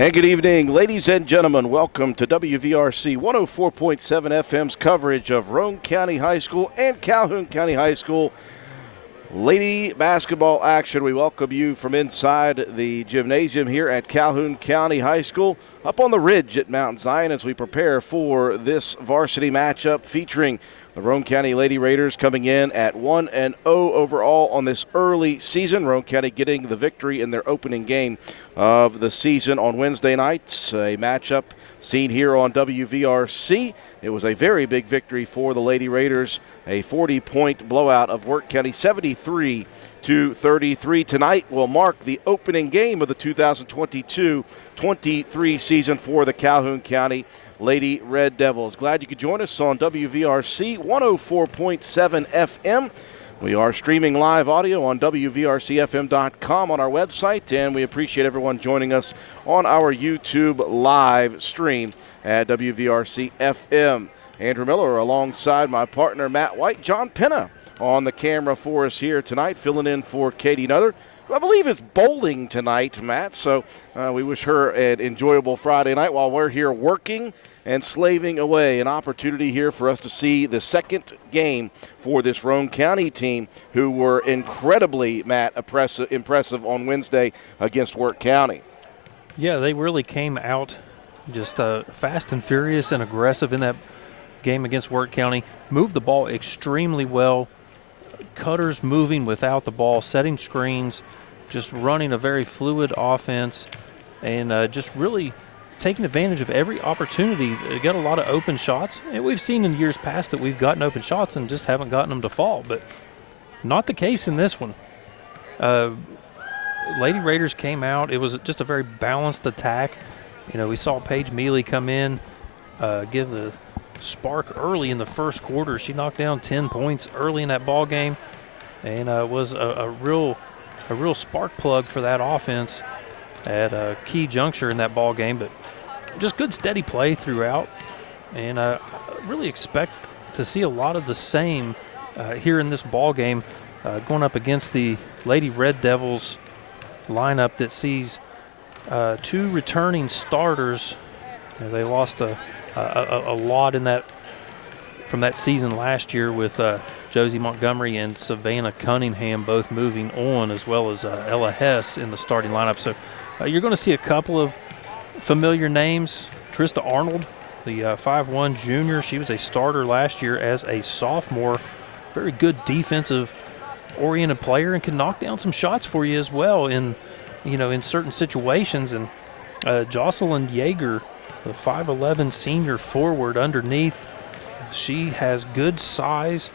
And good evening, ladies and gentlemen. Welcome to WVRC 104.7 FM's coverage of Roane County High School and Calhoun County High School lady basketball action. We welcome you from inside the gymnasium here at Calhoun County High School, up on the ridge at Mount Zion, as we prepare for this varsity matchup featuring the Roane County Lady Raiders coming in at 1-0 overall on this early season. Roane County getting the victory in their opening game of the season on Wednesday nights. A matchup seen here on WVRC. It was a very big victory for the Lady Raiders, a 40-point blowout of Work County, 73-33. Tonight will mark the opening game of the 2022-23 season for the Calhoun County Lady Red Devils. Glad you could join us on WVRC 104.7 FM. We are streaming live audio on WVRCFM.com on our website, and we appreciate everyone joining us on our YouTube live stream at WVRC-FM. Andrew Miller alongside my partner Matt White, John Penna on the camera for us here tonight, filling in for Katie Nutter, who I believe is bowling tonight, Matt. So we wish her an enjoyable Friday night while we're here working and slaving away. An opportunity here for us to see the second game for this Roane County team, who were incredibly, Matt, impressive on Wednesday against Work County. Yeah, they really came out just fast and furious and aggressive in that game against Work County. Moved the ball extremely well. Cutters moving without the ball, setting screens, just running a very fluid offense, and just really taking advantage of every opportunity. They got a lot of open shots, and we've seen in years past that we've gotten open shots and just haven't gotten them to fall, but not the case in this one. Lady Raiders came out. It was just a very balanced attack. You know, we saw Paige Mealy come in, give the spark early in the first quarter. She knocked down 10 points early in that ball game, and was a real spark plug for that offense at a key juncture in that ball game. But just good steady play throughout, and I really expect to see a lot of the same here in this ball game, going up against the Lady Red Devils lineup that sees two returning starters. You know, they lost a lot in that from that season last year with Josie Montgomery and Savannah Cunningham both moving on, as well as Ella Hess in the starting lineup. So you're going to see a couple of familiar names. Trista Arnold, the 5'1" junior, she was a starter last year as a sophomore. Very good defensive-oriented player and can knock down some shots for you as well in certain situations. And Jocelyn Yeager, the 5'11" senior forward underneath, she has good size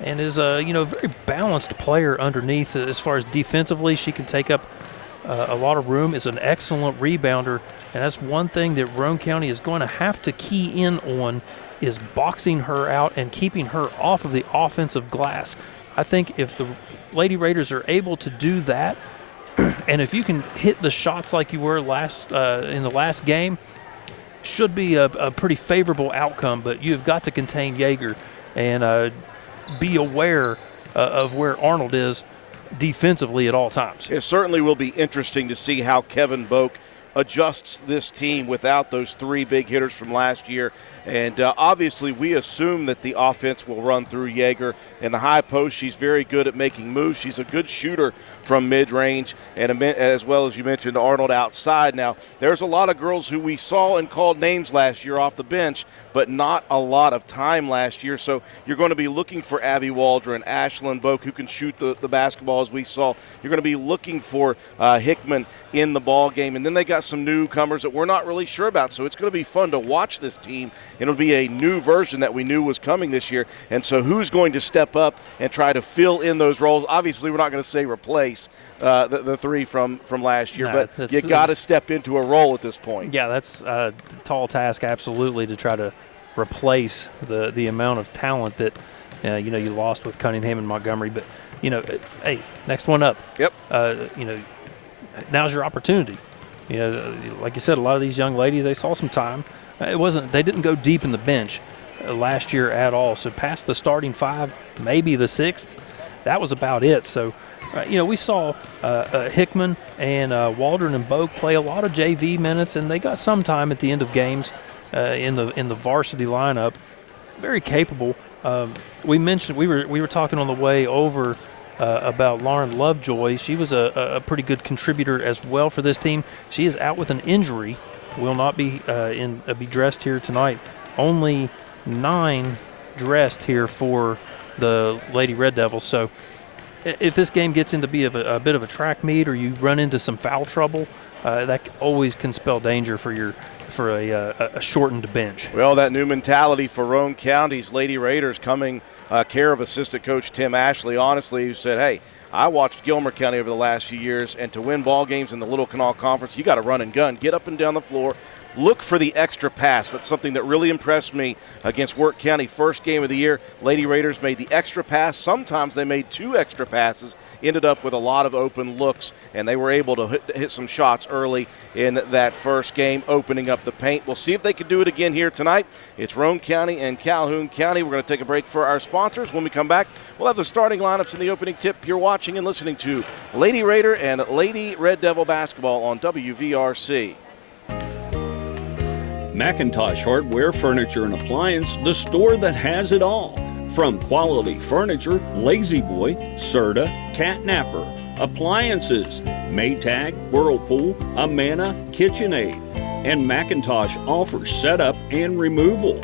and is a very balanced player underneath. As far as defensively, she can take up a lot of room, is an excellent rebounder, and that's one thing that Roane County is going to have to key in on, is boxing her out and keeping her off of the offensive glass. I think if the Lady Raiders are able to do that, and if you can hit the shots like you were in the last game, should be a pretty favorable outcome. But you've got to contain Yeager and be aware of where Arnold is defensively at all times. It certainly will be interesting to see how Kevin Boak adjusts this team without those three big hitters from last year. And obviously we assume that the offense will run through Yeager. In the high post, she's very good at making moves. She's a good shooter from mid-range, and as well as you mentioned, Arnold outside. Now, there's a lot of girls who we saw and called names last year off the bench, but not a lot of time last year. So you're going to be looking for Abby Waldron, Ashlyn Boak, who can shoot the basketball as we saw. You're going to be looking for Hickman in the ball game. And then they got some newcomers that we're not really sure about. So it's going to be fun to watch this team. It'll be a new version that we knew was coming this year. And so who's going to step up and try to fill in those roles? Obviously, we're not going to say replace the three from last year, but you got to step into a role at this point. Yeah, that's a tall task, absolutely, to try to replace the amount of talent that you lost with Cunningham and Montgomery. But hey, next one up. Yep. Now's your opportunity. Like you said, a lot of these young ladies, they saw some time. They didn't go deep in the bench last year at all. So past the starting five, maybe the sixth, that was about it. So We saw Hickman and Waldron and Boak play a lot of JV minutes, and they got some time at the end of games in the varsity lineup. Very capable. We mentioned we were talking on the way over about Lauren Lovejoy. She was a pretty good contributor as well for this team. She is out with an injury, will not be be dressed here tonight. Only 9 dressed here for the Lady Red Devils. So if this game gets into be a bit of a track meet, or you run into some foul trouble, that always can spell danger for a shortened bench. Well, that new mentality for Roane County's Lady Raiders coming care of assistant coach Tim Ashley, honestly, who said, hey, I watched Gilmer County over the last few years, and to win ball games in the Little Canal Conference, you got to run and gun, get up and down the floor, look for the extra pass. That's something that really impressed me against Wirt County. First game of the year, Lady Raiders made the extra pass. Sometimes they made 2 extra passes, ended up with a lot of open looks, and they were able to hit some shots early in that first game, opening up the paint. We'll see if they can do it again here tonight. It's Roane County and Calhoun County. We're going to take a break for our sponsors. When we come back, we'll have the starting lineups in the opening tip. You're watching and listening to Lady Raider and Lady Red Devil basketball on WVRC. McIntosh Hardware, Furniture, and Appliance, the store that has it all. From quality furniture, Lazy Boy, Serta, Catnapper, appliances, Maytag, Whirlpool, Amana, KitchenAid, and McIntosh offers setup and removal,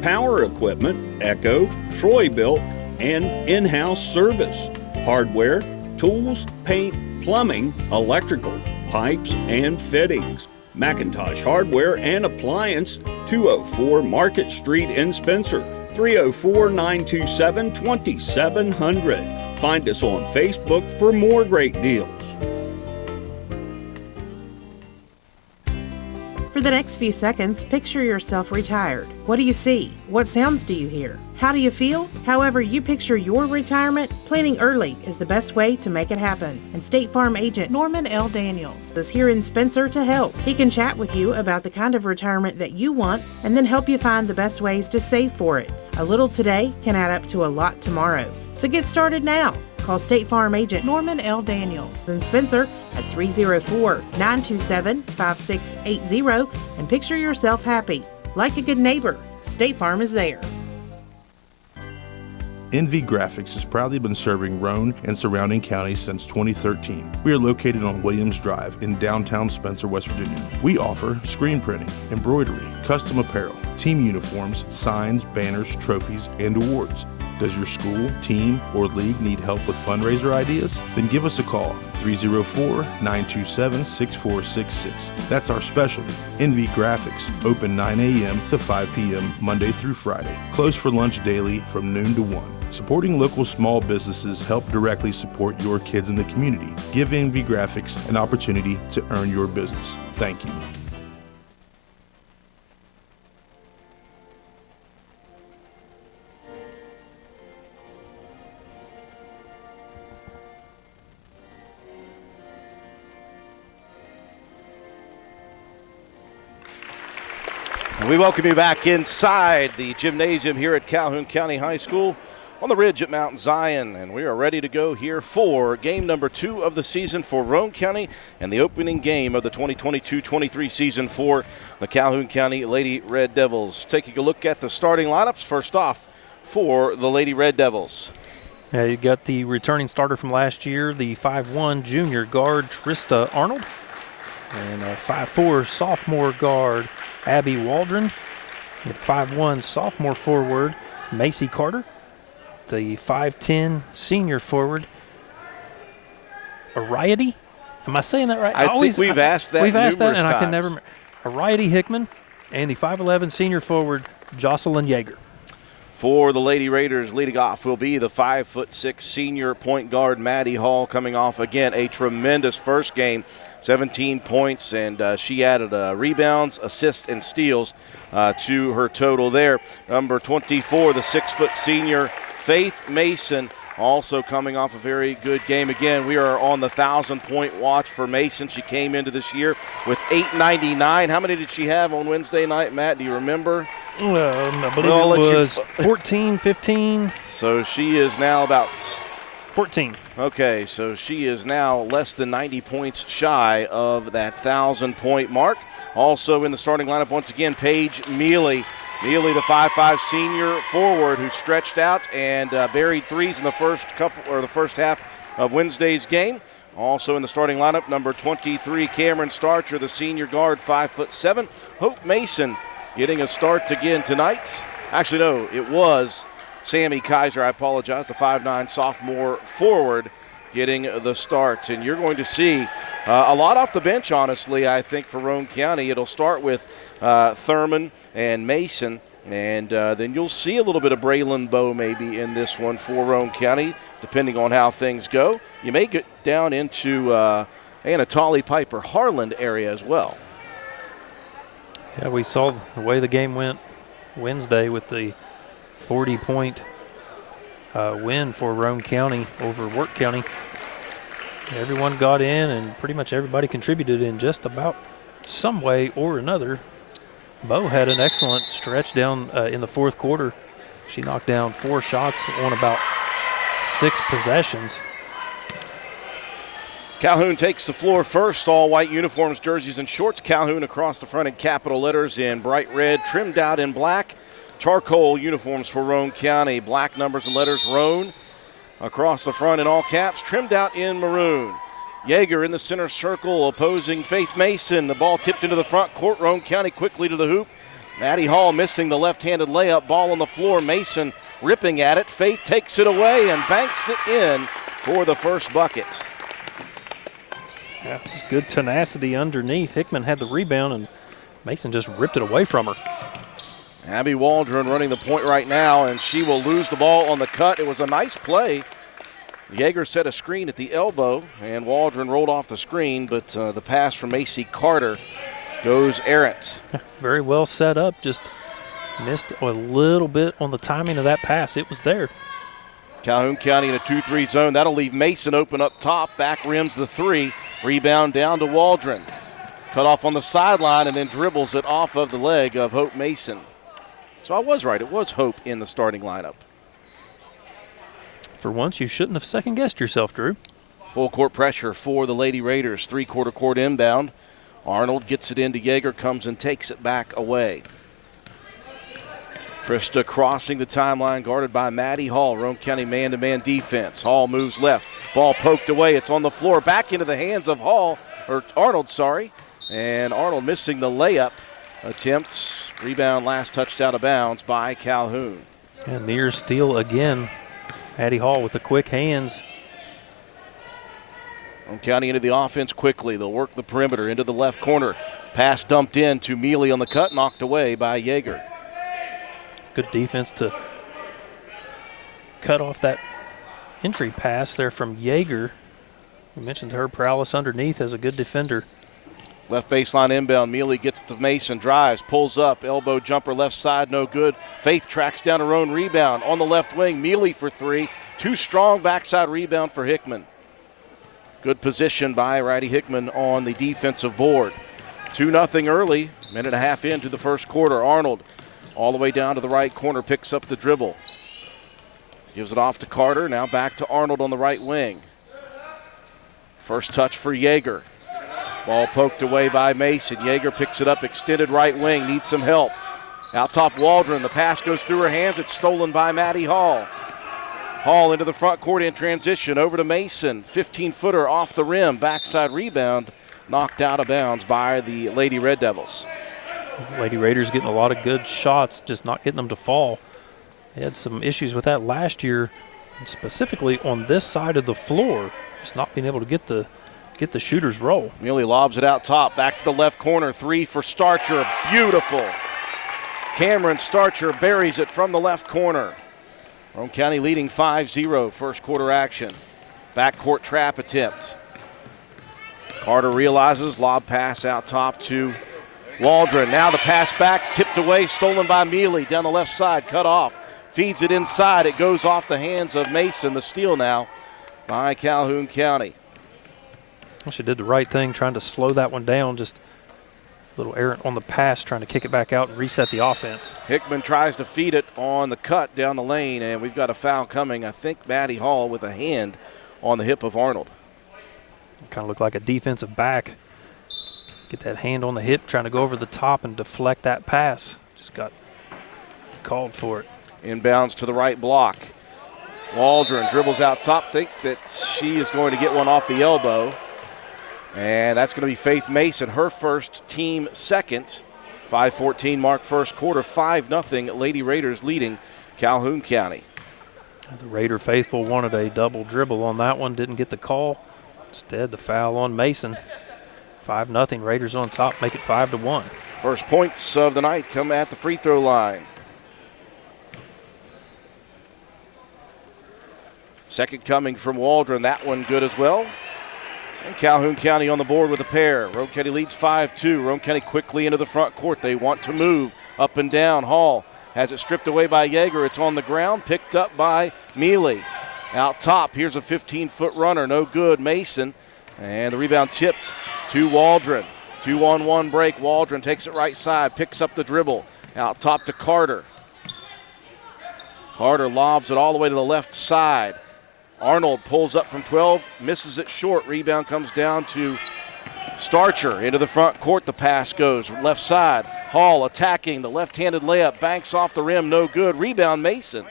power equipment, Echo, Troy-Built, and in-house service, hardware, tools, paint, plumbing, electrical, pipes, and fittings. McIntosh Hardware and Appliance, 204 Market Street in Spencer, 304-927-2700. Find us on Facebook for more great deals. For the next few seconds, picture yourself retired. What do you see? What sounds do you hear? How do you feel? However you picture your retirement, planning early is the best way to make it happen. And State Farm agent Norman L. Daniels is here in Spencer to help. He can chat with you about the kind of retirement that you want and then help you find the best ways to save for it. A little today can add up to a lot tomorrow. So get started now. Call State Farm agent Norman L. Daniels in Spencer at 304-927-5680 and picture yourself happy. Like a good neighbor, State Farm is there. NV Graphics has proudly been serving Roane and surrounding counties since 2013. We are located on Williams Drive in downtown Spencer, West Virginia. We offer screen printing, embroidery, custom apparel, team uniforms, signs, banners, trophies, and awards. Does your school, team, or league need help with fundraiser ideas? Then give us a call, 304-927-6466. That's our specialty. NV Graphics, open 9 a.m. to 5 p.m. Monday through Friday. Closed for lunch daily from noon to 1. Supporting local small businesses help directly support your kids in the community. Give NV Graphics an opportunity to earn your business. Thank you. We welcome you back inside the gymnasium here at Calhoun County High School on the ridge at Mount Zion, and we are ready to go here for game number 2 of the season for Roane County and the opening game of the 2022-23 season for the Calhoun County Lady Red Devils. Taking a look at the starting lineups. First off, for the Lady Red Devils. Yeah, you got the returning starter from last year, the 5'1" junior guard Trista Arnold, and a 5'4" sophomore guard Abby Waldron, the 5'1" sophomore forward Macy Carter, the 5'10" senior forward Ariety. Am I saying that right? I think we've asked that numerous and times. I can never remember. Ariety Hickman, and the 5'11" senior forward Jocelyn Yeager. For the Lady Raiders, leading off will be the 5'6" senior point guard Maddie Hall, coming off again a tremendous first game, 17 points, and she added rebounds, assists, and steals to her total there. Number 24, the 6' senior Faith Mason, also coming off a very good game. Again, we are on the 1,000-point watch for Mason. She came into this year with 899. How many did she have on Wednesday night, Matt? Do you remember? I believe it was 14, 15. So she is now about 14. Okay, so she is now less than 90 points shy of that 1,000-point mark. Also in the starting lineup, once again, Paige Mealy. Mealy, the 5'5" senior forward who stretched out and buried threes in the first half of Wednesday's game. Also in the starting lineup, number 23, Cameron Starcher, the senior guard, 5'7". Hope Mason getting a start again tonight. Actually, no, it was Sammy Kaiser, I apologize, the 5'9" sophomore forward getting the starts. And you're going to see a lot off the bench, honestly, I think, for Roane County. It'll start with Thurman and Mason, and then you'll see a little bit of Braylon Bowe maybe in this one for Roane County, depending on how things go. You may get down into Anatoly Piper Harland area as well. Yeah, we saw the way the game went Wednesday with the 40-point win for Roane County over Work County. Everyone got in, and pretty much everybody contributed in just about some way or another. Bo had an excellent stretch down in the fourth quarter. She knocked down 4 shots on about 6 possessions. Calhoun takes the floor first. All white uniforms, jerseys, and shorts. Calhoun across the front in capital letters in bright red, trimmed out in black. Charcoal uniforms for Roane County. Black numbers and letters, Roane. Across the front in all caps, trimmed out in maroon. Yeager in the center circle opposing Faith Mason. The ball tipped into the front court. Roane County quickly to the hoop. Maddie Hall missing the left-handed layup. Ball on the floor. Mason ripping at it. Faith takes it away and banks it in for the first bucket. Yeah, just good tenacity underneath. Hickman had the rebound, and Mason just ripped it away from her. Abby Waldron running the point right now, and she will lose the ball on the cut. It was a nice play. Yeager set a screen at the elbow, and Waldron rolled off the screen, but the pass from Macy Carter goes errant. Very well set up, just missed a little bit on the timing of that pass. It was there. Calhoun County in a 2-3 zone. That'll leave Mason open up top. Back rims the 3. Rebound down to Waldron. Cut off on the sideline and then dribbles it off of the leg of Hope Mason. So I was right. It was Hope in the starting lineup. For once, you shouldn't have second-guessed yourself, Drew. Full court pressure for the Lady Raiders. 3/4 court inbound. Arnold gets it into Yeager, comes and takes it back away. Trista crossing the timeline, guarded by Maddie Hall. Roane County man-to-man defense. Hall moves left. Ball poked away. It's on the floor. Back into the hands of Arnold, sorry. And Arnold missing the layup attempt. Rebound last touched out of bounds by Calhoun. And near steal again. Maddie Hall with the quick hands. Roane County into the offense quickly. They'll work the perimeter into the left corner. Pass dumped in to Mealy on the cut, knocked away by Yeager. Good defense to cut off that entry pass there from Yeager. We mentioned her prowess underneath as a good defender. Left baseline inbound. Mealy gets to Mason, drives, pulls up, elbow jumper left side, no good. Faith tracks down her own rebound on the left wing. Mealy for 3. Too strong backside rebound for Hickman. Good position by Righty Hickman on the defensive board. 2-0 early, minute and a half into the first quarter. Arnold all the way down to the right corner, picks up the dribble. Gives it off to Carter, now back to Arnold on the right wing. First touch for Yeager. Ball poked away by Mason. Yeager picks it up, extended right wing, needs some help. Out top Waldron, the pass goes through her hands, it's stolen by Maddie Hall. Hall into the front court in transition, over to Mason. 15-footer off the rim, backside rebound, knocked out of bounds by the Lady Red Devils. Lady Raiders getting a lot of good shots, just not getting them to fall. They had some issues with that last year, specifically on this side of the floor, just not being able to get the shooter's roll. Mealy lobs it out top, back to the left corner, 3 for Starcher, beautiful. Cameron Starcher buries it from the left corner. Roane County leading 5-0 first quarter action. Backcourt trap attempt. Carter realizes, lob pass out top to Waldron. Now the pass back, tipped away, stolen by Mealy down the left side, cut off. Feeds it inside, it goes off the hands of Mason. The steal now by Calhoun County. Well, she did the right thing trying to slow that one down, just little errant on the pass, trying to kick it back out and reset the offense. Hickman tries to feed it on the cut down the lane, and we've got a foul coming. I think Maddie Hall with a hand on the hip of Arnold. Kind of looked like a defensive back. Get that hand on the hip, trying to go over the top and deflect that pass. Just got called for it. Inbounds to the right block. Waldron dribbles out top. Think that she is going to get one off the elbow. And that's going to be Faith Mason, her first, team second. 5:14 mark first quarter, 5-0 Lady Raiders leading Calhoun County. The Raider faithful wanted a double dribble on that one, didn't get the call. Instead, the foul on Mason. 5-0 Raiders on top, make it 5-1. First points of the night come at the free throw line. Second coming from Waldron, that one good as well. And Calhoun County on the board with a pair. Roane County leads 5-2. Roane County quickly into the front court. They want to move up and down. Hall has it stripped away by Yeager. It's on the ground, picked up by Mealy. Out top, here's a 15-foot runner, no good. Mason, and the rebound tipped to Waldron. 2-on-1 break. Waldron takes it right side, picks up the dribble. Out top to Carter. Carter lobs it all the way to the left side. Arnold pulls up from 12, misses it short. Rebound comes down to Starcher into the front court. The pass goes left side. Hall attacking the left-handed layup, banks off the rim, no good. Rebound Mason.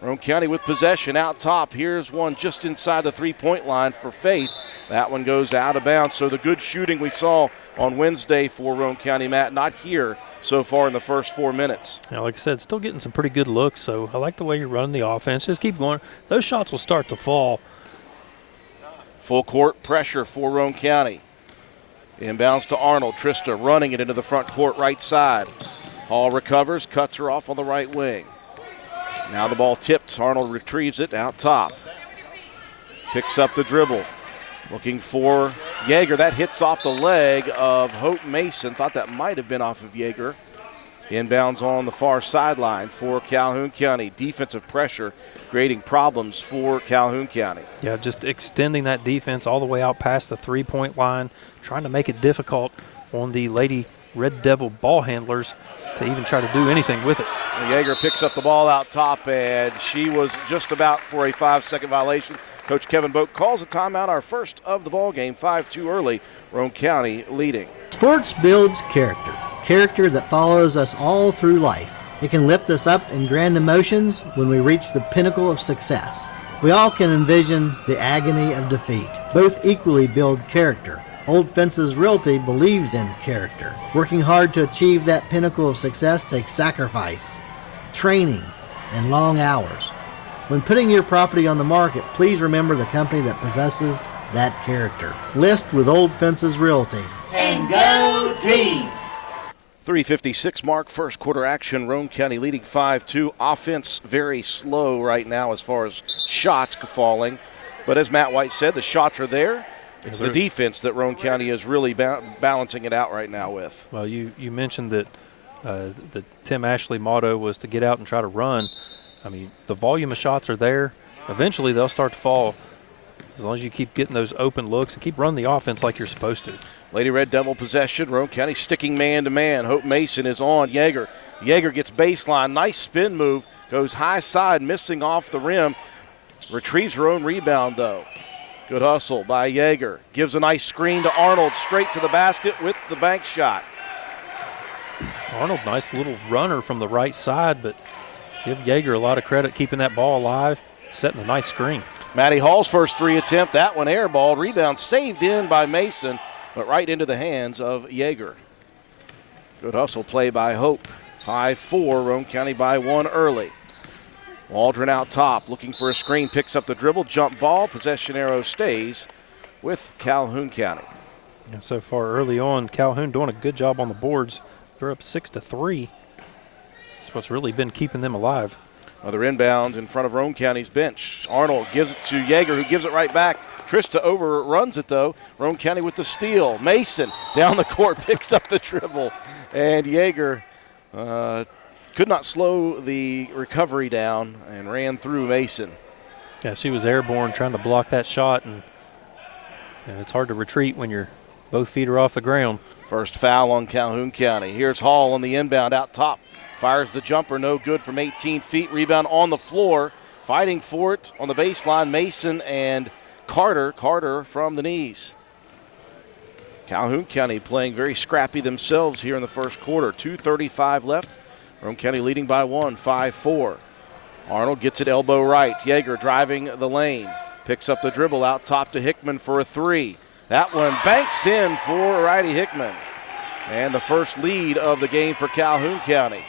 Roane County with possession out top. Here's one just inside the three-point line for Faith. That one goes out of bounds. So the good shooting we saw on Wednesday for Roane County, Matt, not here so far in the first 4 minutes. Yeah, like I said, still getting some pretty good looks, so I like the way you're running the offense. Just keep going. Those shots will start to fall. Full court pressure for Roane County. Inbounds to Arnold. Trista running it into the front court right side. Hall recovers, cuts her off on the right wing. Now the ball tipped. Arnold retrieves it out top. Picks up the dribble. Looking for Yeager. That hits off the leg of Hope Mason. Thought that might have been off of Yeager. Inbounds on the far sideline for Calhoun County. Defensive pressure creating problems for Calhoun County. Yeah, just extending that defense all the way out past the three-point line, trying to make it difficult on the Lady Red Devil ball handlers to even try to do anything with it. Yeager picks up the ball out top, and she was just about for a 5-second violation. Coach Kevin Boak calls a timeout, our first of the ball game, 5-2 early, Roane County leading. Sports builds character that follows us all through life. It can lift us up in grand emotions when we reach the pinnacle of success. We all can envision the agony of defeat. Both equally build character. Old Fences Realty believes in character. Working hard to achieve that pinnacle of success takes sacrifice, training, and long hours. When putting your property on the market, please remember the company that possesses that character. List with Old Fences Realty. And go team! 3:56 mark, first quarter action. Roane County leading 5-2. Offense very slow right now as far as shots falling. But as Matt White said, the shots are there. It's the defense that Roane County is really balancing it out right now with. Well, you mentioned that the Tim Ashley motto was to get out and try to run. I mean, the volume of shots are there. Eventually they'll start to fall as long as you keep getting those open looks and keep running the offense like you're supposed to. Lady Red Devil possession. Roane County sticking man-to-man. Hope Mason is on Yeager. Yeager gets baseline. Nice spin move. Goes high side, missing off the rim. Retrieves her own rebound, though. Good hustle by Yeager. Gives a nice screen to Arnold. Straight to the basket with the bank shot. Arnold, nice little runner from the right side, but give Yeager a lot of credit keeping that ball alive, setting a nice screen. Maddie Hall's first three attempt. That one airballed. Rebound saved in by Mason, but right into the hands of Yeager. Good hustle play by Hope. 5-4, Roane County by one early. Waldron out top, looking for a screen, picks up the dribble, jump ball, possession arrow stays with Calhoun County. And so far early on, Calhoun doing a good job on the boards. They're up 6-3. That's what's really been keeping them alive. Another inbound in front of Roane County's bench. Arnold gives it to Yeager, who gives it right back. Trista overruns it, though. Roane County with the steal. Mason down the court, picks up the dribble. And Yeager could not slow the recovery down and ran through Mason. Yeah, she was airborne trying to block that shot, and it's hard to retreat when both feet are off the ground. First foul on Calhoun County. Here's Hall on the inbound out top. Fires the jumper, no good from 18 feet. Rebound on the floor. Fighting for it on the baseline, Mason and Carter. Carter from the knees. Calhoun County playing very scrappy themselves here in the first quarter. 2:35 left. Roane County leading by 1, 5-4. Arnold gets it elbow right. Yeager driving the lane. Picks up the dribble out top to Hickman for a three. That one banks in for Righty Hickman. And the first lead of the game for Calhoun County.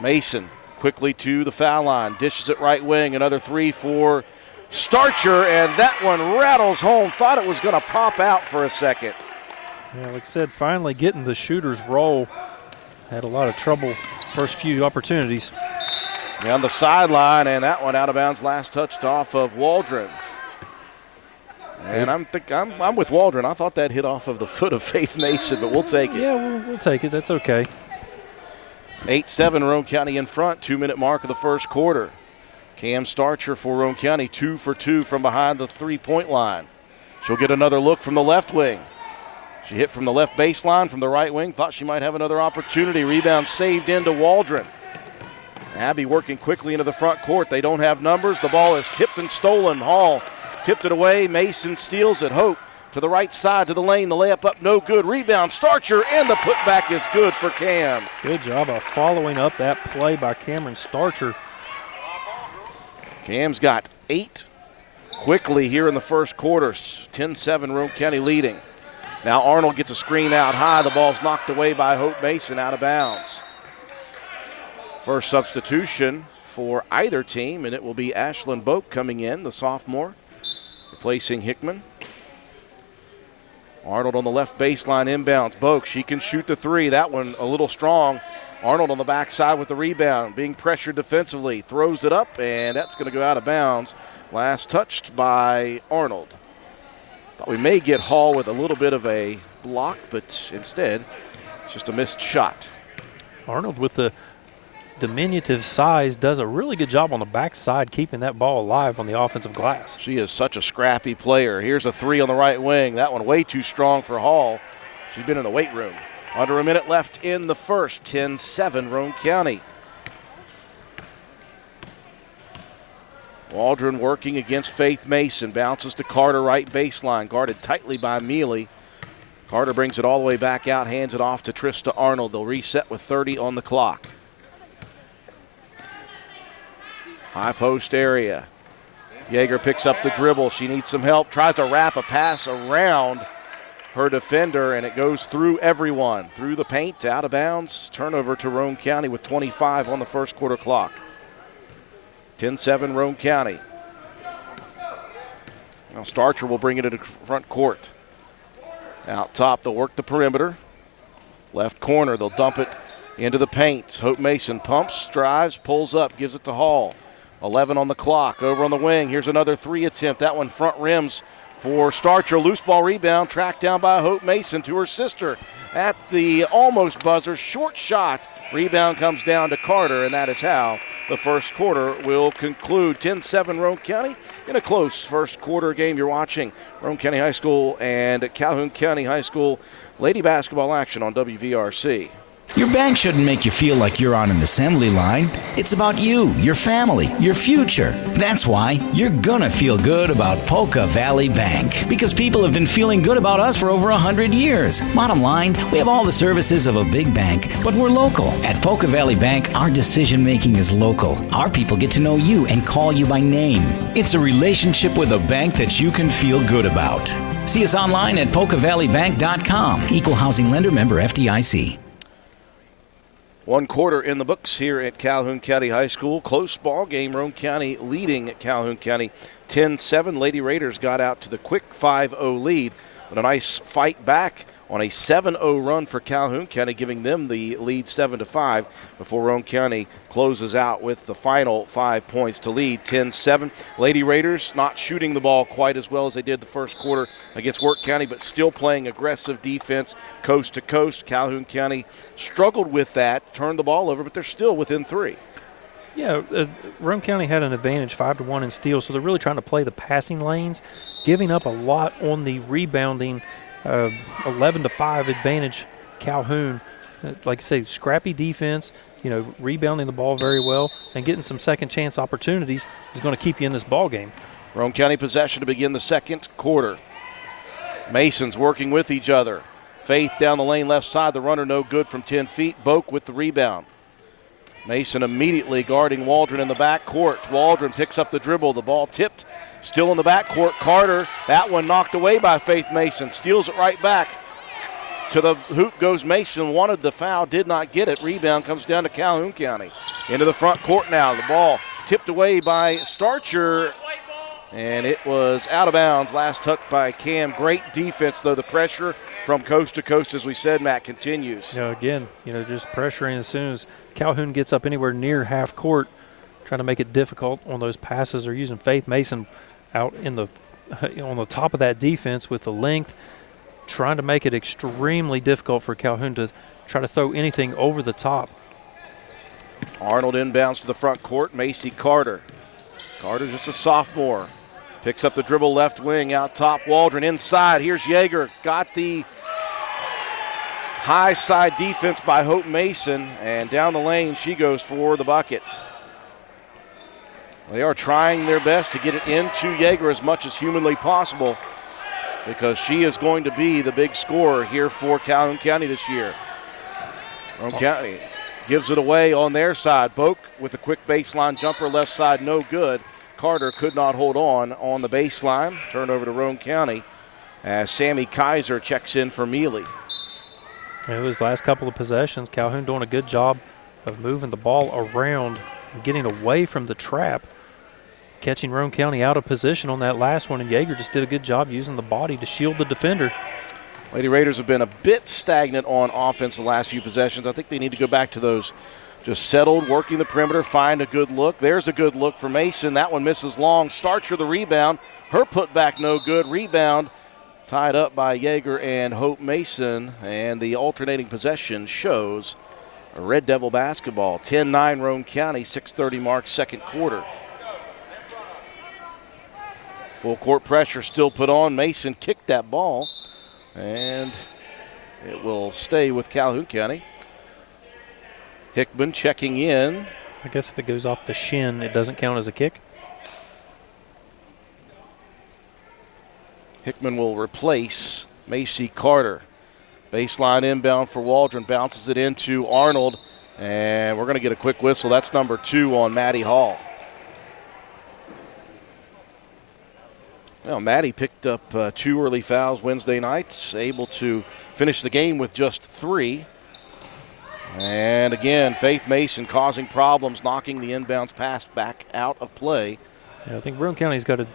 Mason quickly to the foul line. Dishes it right wing. Another three for Starcher, and that one rattles home. Thought it was going to pop out for a second. Yeah, like I said, finally getting the shooter's roll. Had a lot of trouble first few opportunities. On the sideline, and that one out of bounds, last touched off of Waldron. And I'm with Waldron. I thought that hit off of the foot of Faith Mason, but we'll take it. Yeah, we'll take it. That's okay. 8-7, Roane County in front, 2-minute mark of the first quarter. Cam Starcher for Roane County, 2 for 2 from behind the three-point line. She'll get another look from the left wing. She hit from the left baseline, from the right wing. Thought she might have another opportunity. Rebound saved into Waldron. Abby working quickly into the front court. They don't have numbers. The ball is tipped and stolen. Hall tipped it away. Mason steals it. Hope to the right side to the lane. The layup up, no good. Rebound, Starcher, and the putback is good for Cam. Good job of following up that play by Cameron Starcher. Cam's got 8 quickly here in the first quarter. 10-7, Roane County leading. Now Arnold gets a screen out high. The ball's knocked away by Hope Mason, out of bounds. First substitution for either team, and it will be Ashlyn Boak coming in, the sophomore, replacing Hickman. Arnold on the left baseline inbounds. Boak, she can shoot the three. That one a little strong. Arnold on the backside with the rebound, being pressured defensively. Throws it up, and that's going to go out of bounds. Last touched by Arnold. Thought we may get Hall with a little bit of a block, but instead it's just a missed shot. Arnold with the diminutive size does a really good job on the backside keeping that ball alive on the offensive glass. She is such a scrappy player. Here's a three on the right wing. That one way too strong for Hall. She's been in the weight room. Under a minute left in the first. 10-7 Roane County. Waldron working against Faith Mason. Bounces to Carter, right baseline. Guarded tightly by Mealy. Carter brings it all the way back out. Hands it off to Trista Arnold. They'll reset with 30 on the clock. High post area. Yeager picks up the dribble. She needs some help. Tries to wrap a pass around her defender, and it goes through everyone. Through the paint, out of bounds. Turnover to Roane County with 25 on the first quarter clock. 10-7 Roane County. Now Starcher will bring it into front court. Out top, they'll work the perimeter. Left corner, they'll dump it into the paint. Hope Mason pumps, drives, pulls up, gives it to Hall. 11 on the clock. Over on the wing, here's another three attempt. That one front rims for Starcher. Loose ball rebound, tracked down by Hope Mason to her sister at the almost buzzer. Short shot. Rebound comes down to Carter, and that is how the first quarter will conclude. 10-7 Roane County in a close first quarter game. You're watching Roane County High School and Calhoun County High School lady basketball action on WVRC. Your bank shouldn't make you feel like you're on an assembly line. It's about you, your family, your future. That's why you're gonna feel good about Polka Valley Bank, because people have been feeling good about us for over 100 years. Bottom line, we have all the services of a big bank, but we're local. At Polka Valley Bank, our decision making is local. Our people get to know you and call you by name. It's a relationship with a bank that you can feel good about. See us online at polkavalleybank.com. Equal housing lender, member FDIC. One quarter in the books here at Calhoun County High School. Close ball game. Roane County leading at Calhoun County 10-7. Lady Raiders got out to the quick 5-0 lead, but a nice fight back on a 7-0 run for Calhoun County, giving them the lead 7-5 before Roane County closes out with the final 5 points to lead 10-7. Lady Raiders not shooting the ball quite as well as they did the first quarter against Work County, but still playing aggressive defense coast to coast. Calhoun County struggled with that, turned the ball over, but they're still within 3. Yeah, Roane County had an advantage 5-1 in steals, so they're really trying to play the passing lanes, giving up a lot on the rebounding 11-5 advantage Calhoun. Like I say, scrappy defense, rebounding the ball very well and getting some second chance opportunities is going to keep you in this ball game. Roane County possession to begin the second quarter. Masons working with each other. Faith down the lane left side. The runner no good from 10 feet. Boak with the rebound. Mason immediately guarding Waldron in the backcourt. Waldron picks up the dribble. The ball tipped. Still in the backcourt. Carter. That one knocked away by Faith Mason. Steals it right back. To the hoop goes Mason. Wanted the foul. Did not get it. Rebound comes down to Calhoun County. Into the front court now. The ball tipped away by Starcher. And it was out of bounds. Last tuck by Cam. Great defense, though. The pressure from coast to coast, as we said, Matt, continues. Again, just pressuring as soon as Calhoun gets up anywhere near half court, trying to make it difficult on those passes. They're using Faith Mason out in the on the top of that defense with the length, trying to make it extremely difficult for Calhoun to try to throw anything over the top. Arnold inbounds to the front court. Macy Carter. Carter just a sophomore. Picks up the dribble left wing out top. Waldron inside. Here's Yeager. Got the high side defense by Hope Mason. And down the lane she goes for the bucket. They are trying their best to get it into Yeager as much as humanly possible because she is going to be the big scorer here for Calhoun County this year. Roane County gives it away on their side. Boak with a quick baseline jumper left side, no good. Carter could not hold on the baseline. Turned over to Roane County as Sammy Kaiser checks in for Mealy. And those last couple of possessions, Calhoun doing a good job of moving the ball around and getting away from the trap, catching Roane County out of position on that last one, and Yeager just did a good job using the body to shield the defender. Lady Raiders have been a bit stagnant on offense the last few possessions. I think they need to go back to those just settled, working the perimeter, find a good look. There's a good look for Mason. That one misses long. Starcher the rebound. Her putback no good. Rebound tied up by Yeager and Hope Mason. And the alternating possession shows a Red Devil basketball. 10-9 Roane County, 6:30 mark, second quarter. Full court pressure still put on. Mason kicked that ball. And it will stay with Calhoun County. Hickman checking in. I guess if it goes off the shin, it doesn't count as a kick. Hickman will replace Macy Carter. Baseline inbound for Waldron. Bounces it into Arnold. And we're going to get a quick whistle. That's number 2 on Maddie Hall. Well, Maddie picked up 2 early fouls Wednesday nights, able to finish the game with just 3. And again, Faith Mason causing problems, knocking the inbounds pass back out of play. Yeah, I think Roane County's got to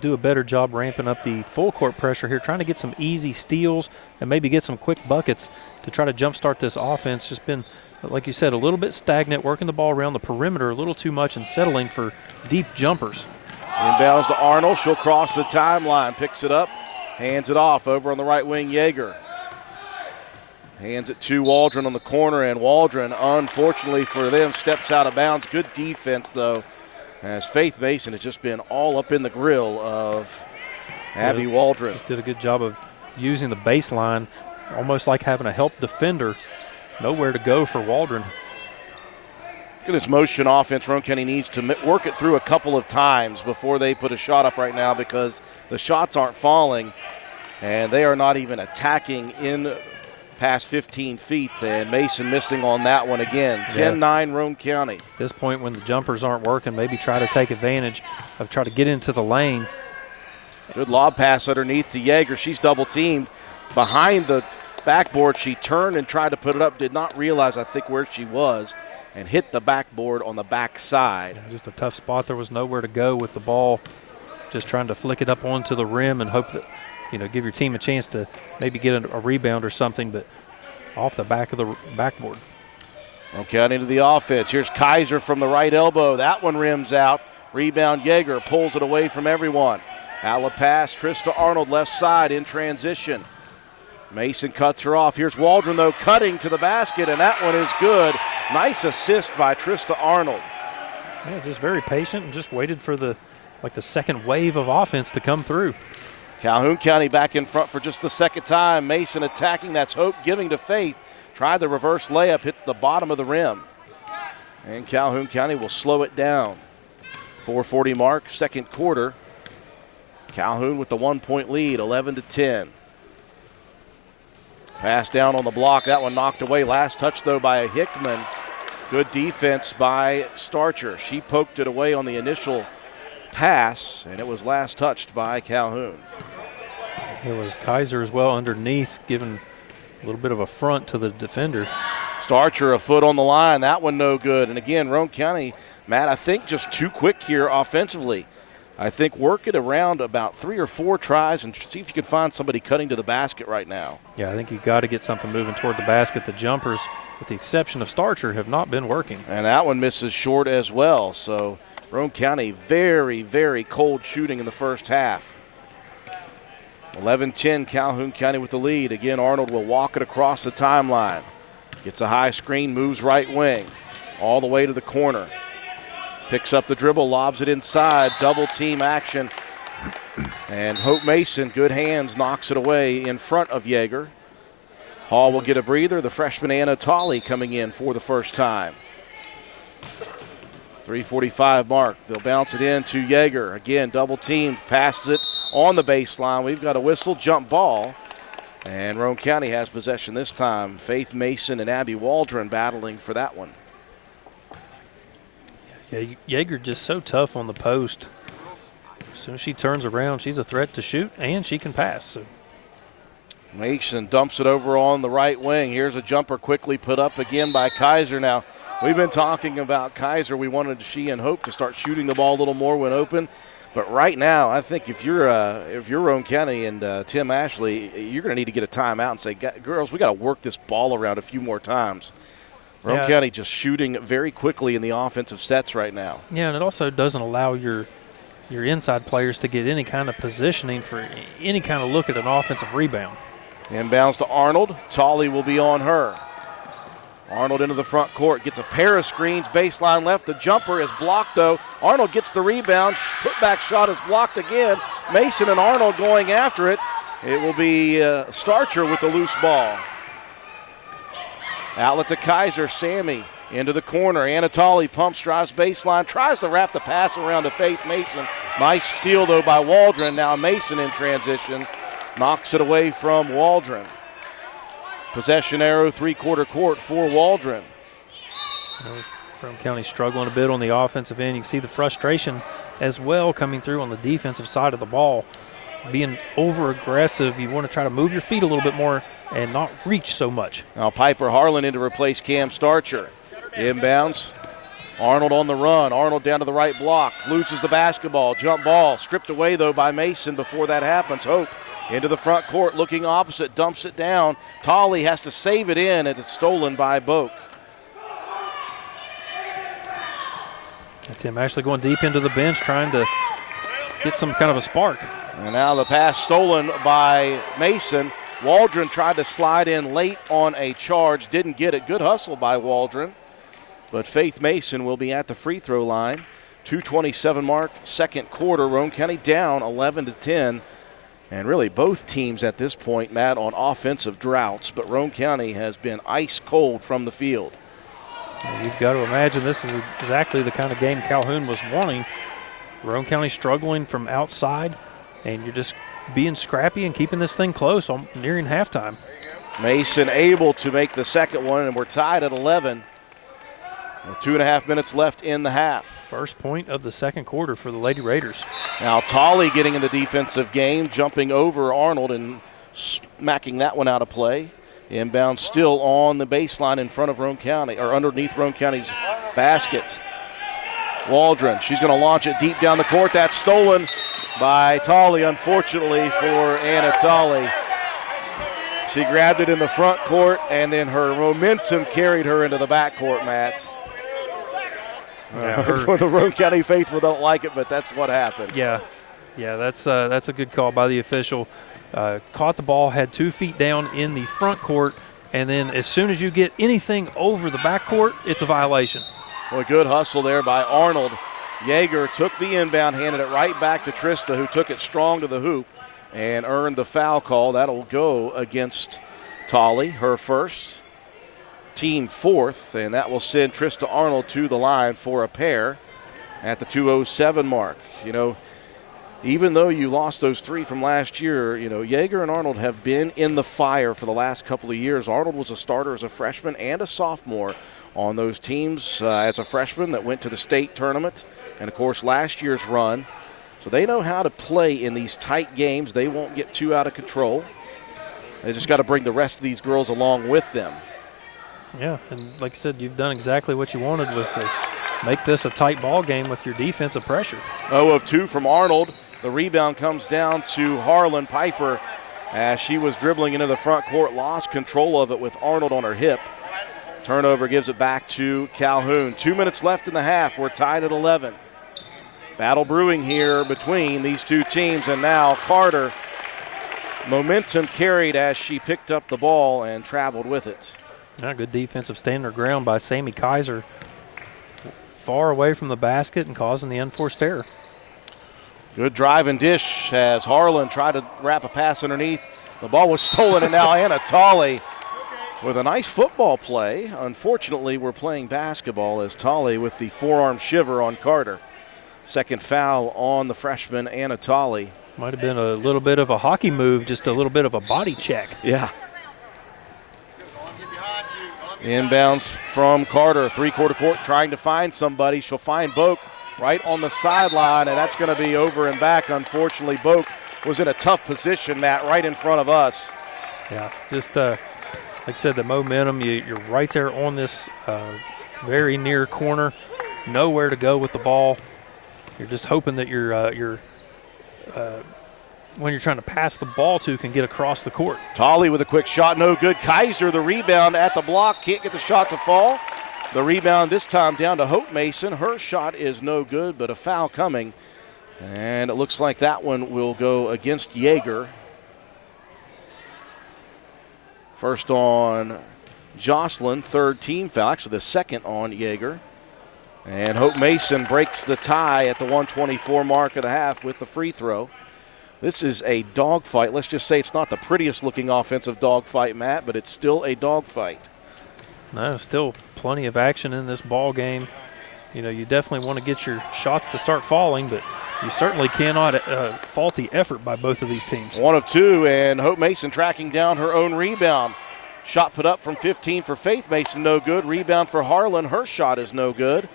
do a better job ramping up the full court pressure here, trying to get some easy steals and maybe get some quick buckets to try to jumpstart this offense. Just been, like you said, a little bit stagnant, working the ball around the perimeter a little too much and settling for deep jumpers. Inbounds to Arnold. She'll cross the timeline, picks it up, hands it off over on the right wing, Yeager. Hands it to Waldron on the corner, and Waldron, unfortunately for them, steps out of bounds. Good defense, though, as Faith Mason has just been all up in the grill of Abby Waldron. Just did a good job of using the baseline, almost like having a help defender. Nowhere to go for Waldron. Look at this motion offense. Roane County needs to work it through a couple of times before they put a shot up right now because the shots aren't falling, and they are not even attacking in past 15 feet, and Mason missing on that one again. 10-9 Roane County. At this point, when the jumpers aren't working, maybe try to take advantage of try to get into the lane. Good lob pass underneath to Yeager. She's double teamed behind the backboard. She turned and tried to put it up, did not realize, I think, where she was, and hit the backboard on the backside. Yeah, just a tough spot. There was nowhere to go with the ball. Just trying to flick it up onto the rim and hope that, give your team a chance to maybe get a rebound or something, but off the back of the backboard. Okay, into the offense. Here's Kaiser from the right elbow. That one rims out. Rebound, Yeager pulls it away from everyone. Out of pass, Trista Arnold left side in transition. Mason cuts her off. Here's Waldron, though, cutting to the basket, and that one is good. Nice assist by Trista Arnold. Yeah, just very patient and just waited for the second wave of offense to come through. Calhoun County back in front for just the second time. Mason attacking. That's Hope giving to Faith. Tried the reverse layup, hits the bottom of the rim. And Calhoun County will slow it down. 4:40 mark, second quarter. Calhoun with the 1-point lead, 11-10. Pass down on the block. That one knocked away. Last touch, though, by Hickman. Good defense by Starcher. She poked it away on the initial pass, and it was last touched by Calhoun. It was Kaiser as well underneath, giving a little bit of a front to the defender. Starcher a foot on the line. That one no good. And again, Roane County, Matt, I think just too quick here offensively. I think work it around about 3 or 4 tries and see if you can find somebody cutting to the basket right now. Yeah, I think you've got to get something moving toward the basket. The jumpers, with the exception of Starcher, have not been working. And that one misses short as well. So Roane County very, very cold shooting in the first half. 11-10, Calhoun County with the lead. Again, Arnold will walk it across the timeline. Gets a high screen, moves right wing, all the way to the corner. Picks up the dribble, lobs it inside, double team action. And Hope Mason, good hands, knocks it away in front of Yeager. Hall will get a breather. The freshman Anna Tolley coming in for the first time. 3:45 mark. They'll bounce it in to Yeager. Again, double team, passes it on the baseline. We've got a whistle, jump ball. And Roane County has possession this time. Faith Mason and Abby Waldron battling for that one. Yeah, Yeager just so tough on the post. As soon as she turns around, she's a threat to shoot, and she can pass. So. Mason dumps it over on the right wing. Here's a jumper quickly put up again by Kaiser. Now, we've been talking about Kaiser. We wanted she and Hope to start shooting the ball a little more when open. But right now, I think if you're Roane County and Tim Ashley, you're going to need to get a timeout and say, girls, we got to work this ball around a few more times. Roane County just shooting very quickly in the offensive sets right now. Yeah, and it also doesn't allow your inside players to get any kind of positioning for any kind of look at an offensive rebound. Inbounds to Arnold. Tolley will be on her. Arnold into the front court, gets a pair of screens, baseline left. The jumper is blocked, though. Arnold gets the rebound. Putback shot is blocked again. Mason and Arnold going after it. It will be Starcher with the loose ball. Outlet to Kaiser. Sammy into the corner. Anatoly pumps, drives baseline, tries to wrap the pass around to Faith Mason. Nice steal, though, by Waldron. Now Mason in transition. Knocks it away from Waldron. Possession arrow, three-quarter court for Waldron. Roane County struggling a bit on the offensive end. You can see the frustration as well coming through on the defensive side of the ball. Being over-aggressive, you want to try to move your feet a little bit more and not reach so much. Now Piper Harlan in to replace Cam Starcher. Inbounds. Arnold on the run. Arnold down to the right block. Loses the basketball. Jump ball. Stripped away, though, by Mason before that happens. Hope into the front court, looking opposite, dumps it down. Tolley has to save it in, and it's stolen by Boak. Tim Ashley going deep into the bench, trying to get some kind of a spark. And now the pass stolen by Mason. Waldron tried to slide in late on a charge, didn't get it. Good hustle by Waldron. But Faith Mason will be at the free throw line. 2:27 mark, second quarter. Roane County down 11-10. And really both teams at this point, Matt, on offensive droughts. But Roane County has been ice cold from the field. You've got to imagine this is exactly the kind of game Calhoun was wanting. Roane County struggling from outside, and you're just being scrappy and keeping this thing close, nearing halftime. Mason able to make the second one, and we're tied at 11. With 2.5 minutes left in the half. First point of the second quarter for the Lady Raiders. Now Tolley getting in the defensive game, jumping over Arnold and smacking that one out of play. Inbound still on the baseline in front of Roane County, or underneath Roane County's basket. Waldron, she's going to launch it deep down the court. That's stolen by Tolley, unfortunately for Anna Tolley. She grabbed it in the front court, and then her momentum carried her into the back court, Matt. For the Roane County faithful don't like it, but that's what happened. Yeah, that's a good call by the official. Caught the ball, had 2 feet down in the front court, and then as soon as you get anything over the back court, it's a violation. Well, a good hustle there by Arnold. Yeager took the inbound, handed it right back to Trista, who took it strong to the hoop. and earned the foul call. That'll go against Tolley, her first, team fourth, and that will send Trista Arnold to the line for a pair at the 2:07 mark. You know, even though you lost those three from last year, you know, Yeager and Arnold have been in the fire for the last couple of years. Arnold was a starter as a freshman and a sophomore on those teams as a freshman that went to the state tournament and, of course, last year's run. So they know how to play in these tight games. They won't get too out of control. They just got to bring the rest of these girls along with them. Yeah, and like I said, you've done exactly what you wanted, was to make this a tight ball game with your defensive pressure. 0 of 2 from Arnold. The rebound comes down to Harlan Piper as she was dribbling into the front court, lost control of it with Arnold on her hip. Turnover gives it back to Calhoun. 2 minutes left in the half. We're tied at 11. Battle brewing here between these two teams, and now Carter. Momentum carried as she picked up the ball and traveled with it. Yeah, good defensive stand her ground by Sammy Kaiser. Far away from the basket and causing the unforced error. Good drive and dish as Harlan tried to wrap a pass underneath. The ball was stolen, and now Anna Tolley with a nice football play. Unfortunately, we're playing basketball as Tolley with the forearm shiver on Carter. Second foul on the freshman, Anna Tolley. Might have been a little bit of a hockey move, just a little bit of a body check. Yeah. Inbounds from Carter, three-quarter court, trying to find somebody. She'll find Boak right on the sideline, and that's going to be over and back. Unfortunately, Boak was in a tough position, Matt, right in front of us. Yeah, just like I said, the momentum, you're right there on this very near corner, nowhere to go with the ball. You're just hoping that when you're trying to pass the ball to, can get across the court. Tolley with a quick shot, no good. Kaiser, the rebound at the block, can't get the shot to fall. The rebound this time down to Hope Mason. Her shot is no good, but a foul coming. And it looks like that one will go against Yeager. First on Jocelyn, third team foul, actually the second on Yeager. And Hope Mason breaks the tie at the 1:24 mark of the half with the free throw. This is a dogfight. Let's just say it's not the prettiest looking offensive dogfight, Matt, but it's still a dogfight. No, still plenty of action in this ball game. You know, you definitely want to get your shots to start falling, but you certainly cannot fault the effort by both of these teams. 1 of 2, and Hope Mason tracking down her own rebound. Shot put up from 15 for Faith Mason, no good. Rebound for Harlan, her shot is no good.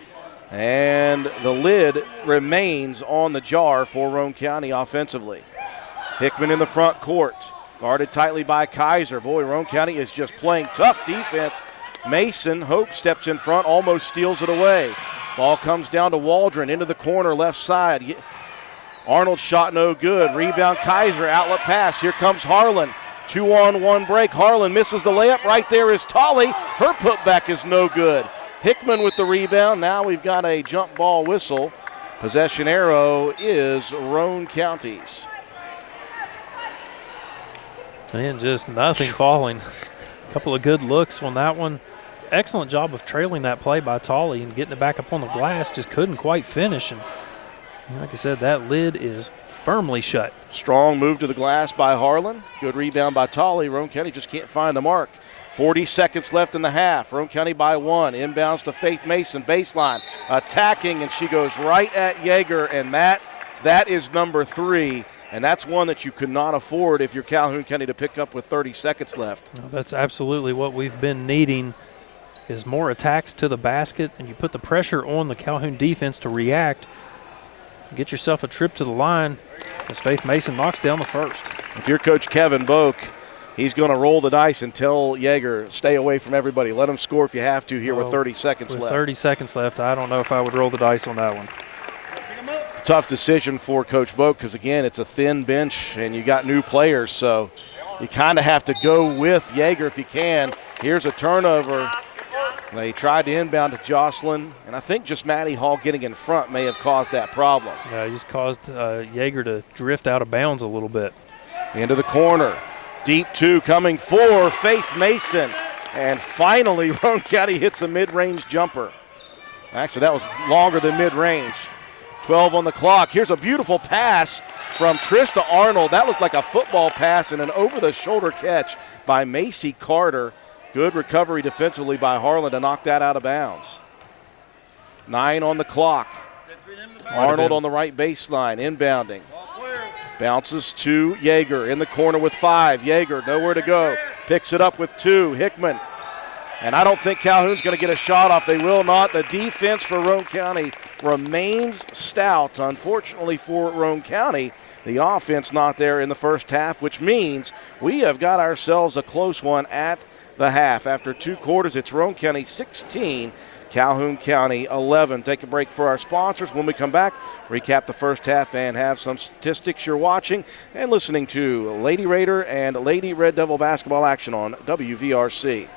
And the lid remains on the jar for Roane County offensively. Hickman in the front court, guarded tightly by Kaiser. Boy, Roane County is just playing tough defense. Mason, Hope steps in front, almost steals it away. Ball comes down to Waldron into the corner, left side. Arnold shot no good. Rebound Kaiser, outlet pass. Here comes Harlan. 2-on-1 break. Harlan misses the layup. Right there is Tolley. Her putback is no good. Hickman with the rebound. Now we've got a jump ball whistle. Possession arrow is Roane County's. And just nothing falling. A couple of good looks on that one. Excellent job of trailing that play by Tolley and getting it back up on the glass. Just couldn't quite finish. And like I said, that lid is firmly shut. Strong move to the glass by Harlan. Good rebound by Tolley. Roane County just can't find the mark. 40 seconds left in the half. Roane County by 1. Inbounds to Faith Mason. Baseline. Attacking, and she goes right at Yeager. And Matt, that is number 3. And that's one that you could not afford if you're Calhoun County to pick up with 30 seconds left. No, that's absolutely what we've been needing, is more attacks to the basket, and you put the pressure on the Calhoun defense to react. Get yourself a trip to the line as Faith Mason knocks down the first. If you're Coach Kevin Boak, he's going to roll the dice and tell Yeager, stay away from everybody. Let them score if you have to here with 30 seconds left. With 30 seconds left, I don't know if I would roll the dice on that one. Tough decision for Coach Boak because, again, it's a thin bench and you got new players, so you kind of have to go with Yeager if you can. Here's a turnover. They tried to inbound to Jocelyn, and I think just Maddie Hall getting in front may have caused that problem. Yeah, he just caused Yeager to drift out of bounds a little bit. Into the corner. Deep 2 coming for Faith Mason. And finally, Roane County hits a mid-range jumper. Actually, that was longer than mid-range. 12 on the clock. Here's a beautiful pass from Trista Arnold. That looked like a football pass and an over-the-shoulder catch by Macy Carter. Good recovery defensively by Harlan to knock that out of bounds. 9 on the clock. Arnold on the right baseline, inbounding. Bounces to Yeager in the corner with 5. Yeager nowhere to go. Picks it up with 2. Hickman. And I don't think Calhoun's going to get a shot off. They will not. The defense for Roane County remains stout. Unfortunately for Roane County, the offense not there in the first half, which means we have got ourselves a close one at the half. After 2 quarters, it's Roane County 16, Calhoun County 11. Take a break for our sponsors. When we come back, recap the first half and have some statistics you're watching and listening to Lady Raider and Lady Red Devil basketball action on WVRC.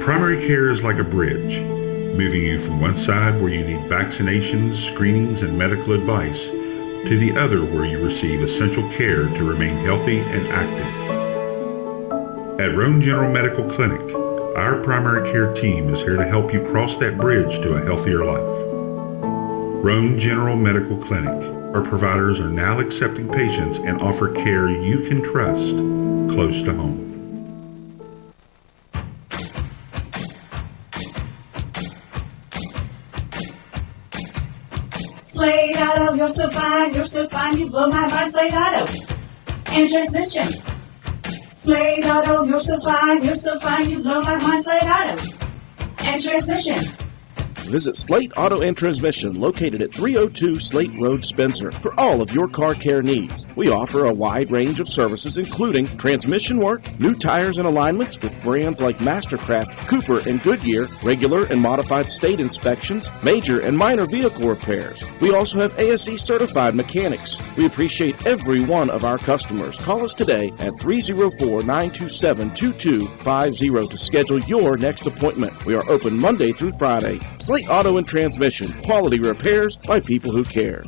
Primary care is like a bridge, moving you from one side where you need vaccinations, screenings, and medical advice to the other where you receive essential care to remain healthy and active. At Roane General Medical Clinic, our primary care team is here to help you cross that bridge to a healthier life. Roane General Medical Clinic. Our providers are now accepting patients and offer care you can trust close to home. Slade Auto, you're so fine, you blow my mind, Slade Auto. And transmission. Slade Auto, you're so fine, you blow my mind, Slade Auto. And transmission. Visit Slate Auto and Transmission, located at 302 Slate Road, Spencer, for all of your car care needs. We offer a wide range of services, including transmission work, new tires and alignments with brands like Mastercraft, Cooper, and Goodyear, regular and modified state inspections, major and minor vehicle repairs. We also have ASE certified mechanics. We appreciate every one of our customers. Call us today at 304-927-2250 to schedule your next appointment. We are open Monday through Friday. Slate Auto and Transmission, quality repairs by people who care.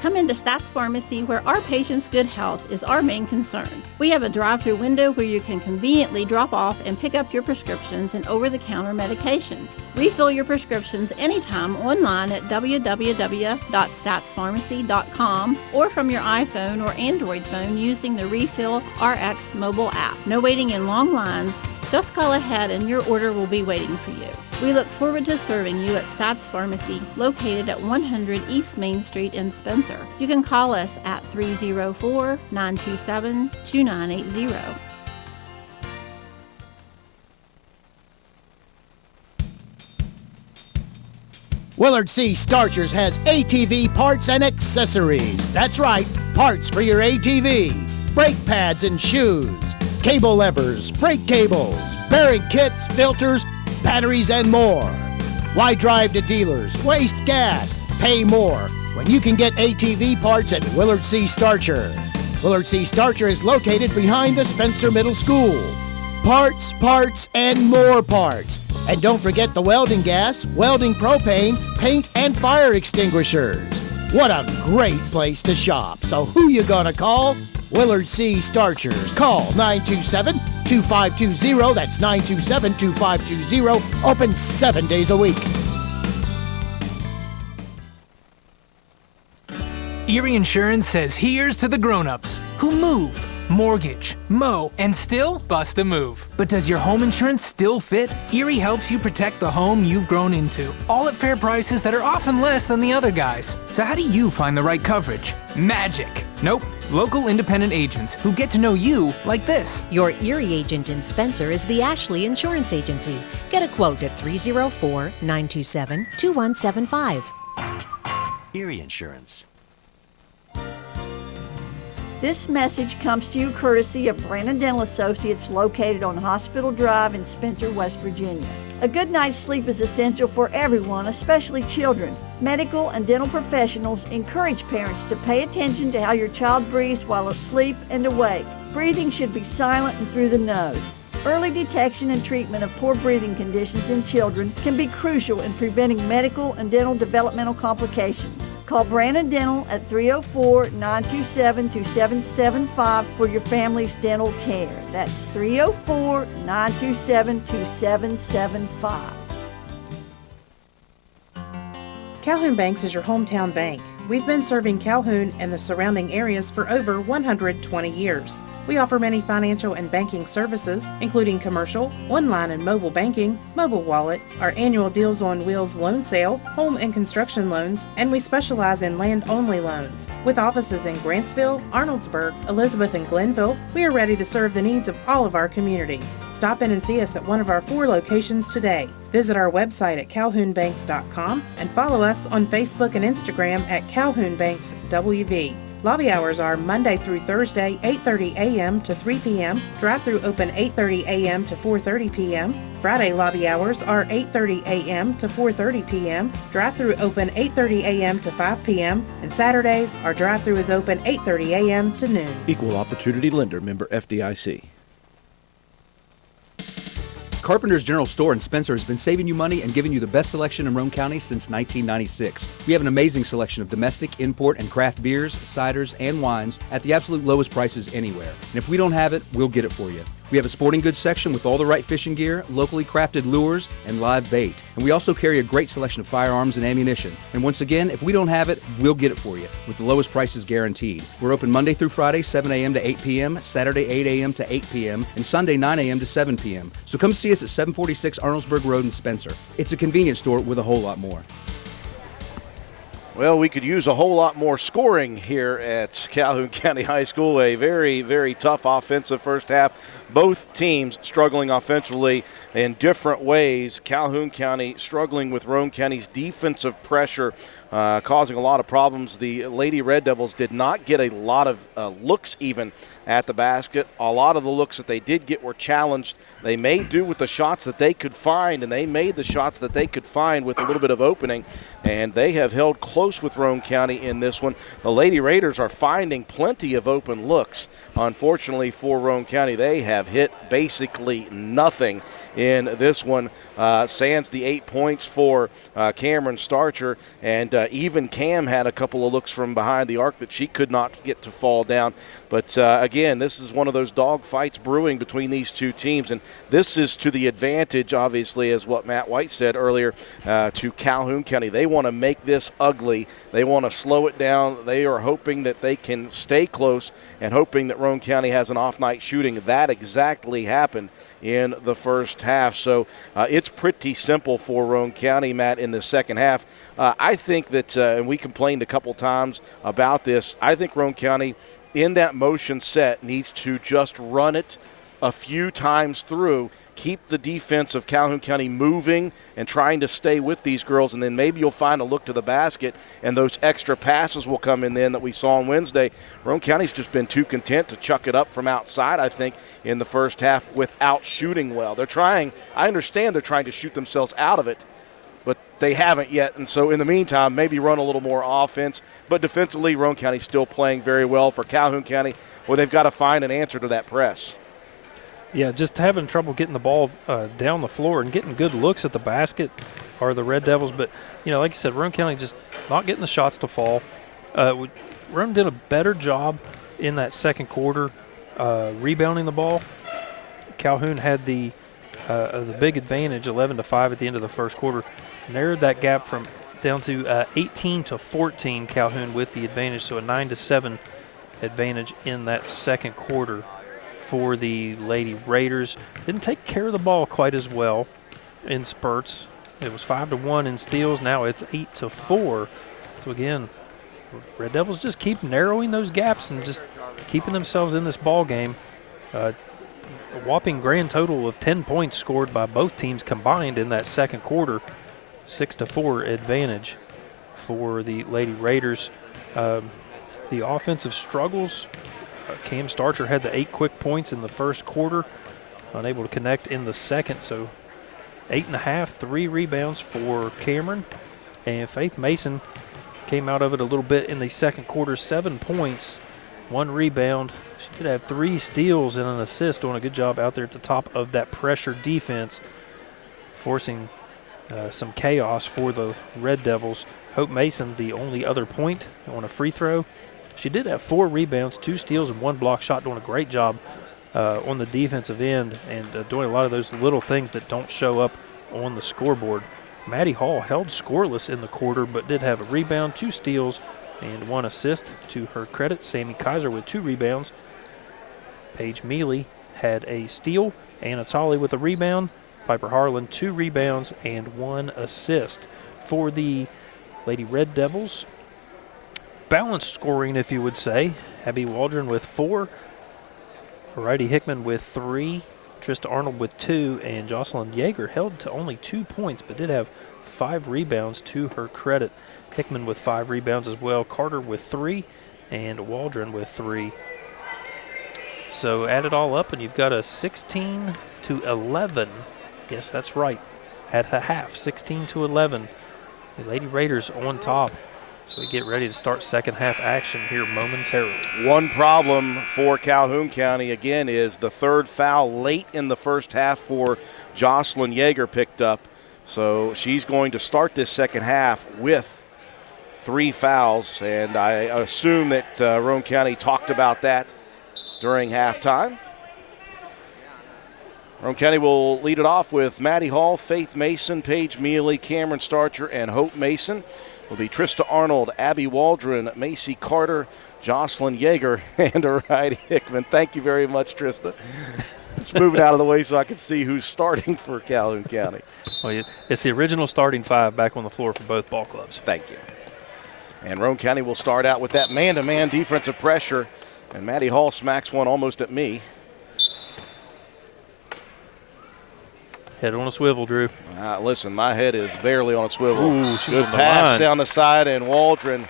Come into Stats Pharmacy, where our patients' good health is our main concern. We have a drive-through window where you can conveniently drop off and pick up your prescriptions and over-the-counter medications. Refill your prescriptions anytime online at www.statspharmacy.com or from your iPhone or Android phone using the Refill RX mobile app. No waiting in long lines. Just call ahead and your order will be waiting for you. We look forward to serving you at Stats Pharmacy, located at 100 East Main Street in Spencer. You can call us at 304-927-2980. Willard C. Starchers has ATV parts and accessories. That's right, parts for your ATV. Brake pads and shoes, cable levers, brake cables, bearing kits, filters, batteries, and more. Why drive to dealers, waste gas, pay more when you can get ATV parts at Willard C. Starcher? Willard C. Starcher is located behind the Spencer Middle School. Parts, parts, and more parts. And don't forget the welding gas, welding propane, paint, and fire extinguishers. What a great place to shop. So who you gonna call? Willard C. Starchers. Call 927-2520. That's 927-2520. Open 7 days a week. Erie Insurance says here's to the grown-ups who move, mortgage, mow, and still bust a move. But does your home insurance still fit? Erie helps you protect the home you've grown into, all at fair prices that are often less than the other guys. So how do you find the right coverage? Magic. Nope. Local independent agents who get to know you like this. Your Erie agent in Spencer is the Ashley Insurance Agency. Get a quote at 304-927-2175. Erie Insurance. This message comes to you courtesy of Brandon Dental Associates, located on Hospital Drive in Spencer, West Virginia. A good night's sleep is essential for everyone, especially children. Medical and dental professionals encourage parents to pay attention to how your child breathes while asleep and awake. Breathing should be silent and through the nose. Early detection and treatment of poor breathing conditions in children can be crucial in preventing medical and dental developmental complications. Call Brandon Dental at 304-927-2775 for your family's dental care. That's 304-927-2775. Calhoun Banks is your hometown bank. We've been serving Calhoun and the surrounding areas for over 120 years. We offer many financial and banking services, including commercial, online and mobile banking, mobile wallet, our annual Deals on Wheels loan sale, home and construction loans, and we specialize in land-only loans. With offices in Grantsville, Arnoldsburg, Elizabeth, and Glenville, we are ready to serve the needs of all of our communities. Stop in and see us at one of our 4 locations today. Visit our website at calhounbanks.com and follow us on Facebook and Instagram at Calhoun Banks WV. Lobby hours are Monday through Thursday, 8:30 a.m. to 3 p.m. Drive-through open 8:30 a.m. to 4:30 p.m. Friday lobby hours are 8:30 a.m. to 4:30 p.m. Drive-through open 8:30 a.m. to 5 p.m. And Saturdays, our drive-through is open 8:30 a.m. to noon. Equal Opportunity Lender, member FDIC. Carpenter's General Store in Spencer has been saving you money and giving you the best selection in Roane County since 1996. We have an amazing selection of domestic, import, and craft beers, ciders, and wines at the absolute lowest prices anywhere. And if we don't have it, we'll get it for you. We have a sporting goods section with all the right fishing gear, locally crafted lures, and live bait. And we also carry a great selection of firearms and ammunition. And once again, if we don't have it, we'll get it for you with the lowest prices guaranteed. We're open Monday through Friday, 7 a.m. to 8 p.m., Saturday, 8 a.m. to 8 p.m., and Sunday, 9 a.m. to 7 p.m. So come see us at 746 Arnoldsburg Road in Spencer. It's a convenience store with a whole lot more. Well, we could use a whole lot more scoring here at Calhoun County High School. A very, very tough offensive first half. Both teams struggling offensively in different ways. Calhoun County struggling with Roane County's defensive pressure, causing a lot of problems. The Lady Red Devils did not get a lot of looks even at the basket. A lot of the looks that they did get were challenged. They made do with the shots that they could find, and they made the shots that they could find with a little bit of opening, and they have held close with Roane County in this one. The Lady Raiders are finding plenty of open looks. Unfortunately for Roane County, they have hit basically nothing in this one. Sans the 8 points for Cameron Starcher, and even Cam had a couple of looks from behind the arc that she could not get to fall down. But again, this is one of those dog fights brewing between these two teams, and this is to the advantage, obviously, as what Matt White said earlier, to Calhoun County. They want to make this ugly. They want to slow it down. They are hoping that they can stay close and hoping that Roane County has an off-night shooting. That exactly happened in the first half. So it's pretty simple for Roane County, Matt, in the second half. I think that, and we complained a couple times about this, I think Roane County in that motion set needs to just run it a few times through, keep the defense of Calhoun County moving and trying to stay with these girls, and then maybe you'll find a look to the basket and those extra passes will come in then that we saw on Wednesday. Roane County's just been too content to chuck it up from outside, I think, in the first half without shooting well. They're trying, I understand they're trying to shoot themselves out of it, but they haven't yet. And so in the meantime, maybe run a little more offense. But defensively, Roane County's still playing very well. For Calhoun County, well, they've got to find an answer to that press. Yeah, just having trouble getting the ball down the floor and getting good looks at the basket are the Red Devils. But, you know, like you said, Roane County just not getting the shots to fall. Roane did a better job in that second quarter rebounding the ball. Calhoun had the big advantage, 11-5 at the end of the first quarter. Narrowed that gap from down to 18-14, Calhoun with the advantage, so a 9-7 advantage in that second quarter for the Lady Raiders. Didn't take care of the ball quite as well in spurts. It was 5-1 in steals. Now it's 8-4. So again, Red Devils just keep narrowing those gaps and just keeping themselves in this ball game. A whopping grand total of 10 points scored by both teams combined in that second quarter. 6-4 advantage for the Lady Raiders. The offensive struggles, Cam Starcher had the 8 quick points in the first quarter, unable to connect in the second, so 8.5, 3 rebounds for Cameron. And Faith Mason came out of it a little bit in the second quarter, 7 points, 1 rebound. She did have 3 steals and an assist, doing a good job out there at the top of that pressure defense, forcing some chaos for the Red Devils. Hope Mason the only other point on a free throw. She did have 4 rebounds, 2 steals, and 1 block shot, doing a great job on the defensive end and doing a lot of those little things that don't show up on the scoreboard. Maddie Hall held scoreless in the quarter, but did have a rebound, 2 steals, and 1 assist to her credit. Sammy Kaiser with 2 rebounds. Paige Mealy had a steal. Anna Tolley with a rebound. Piper Harlan 2 rebounds and 1 assist. For the Lady Red Devils, balanced scoring, if you would say. Abby Waldron with 4. Heidi Hickman with 3. Trista Arnold with 2. And Jocelyn Yeager held to only 2 points, but did have 5 rebounds to her credit. Hickman with 5 rebounds as well. Carter with 3. And Waldron with 3. So add it all up, and you've got a 16-11. Yes, that's right. At the half, 16-11. The Lady Raiders on top. So we get ready to start second half action here momentarily. One problem for Calhoun County, again, is the 3rd foul late in the first half for Jocelyn Yeager picked up. So she's going to start this second half with 3 fouls, and I assume that Roane County talked about that during halftime. Roane County will lead it off with Maddie Hall, Faith Mason, Paige Mealy, Cameron Starcher, and Hope Mason. Will be Trista Arnold, Abby Waldron, Macy Carter, Jocelyn Yeager, and Heidi Hickman. Thank you very much, Trista. Just moving out of the way so I can see who's starting for Calhoun County. Well, it's the original starting 5 back on the floor for both ball clubs. Thank you. And Roane County will start out with that man-to-man defensive pressure. And Maddie Hall smacks one almost at me. Head on a swivel, Drew. Listen, my head is barely on a swivel. Ooh, good pass down the side, and Waldron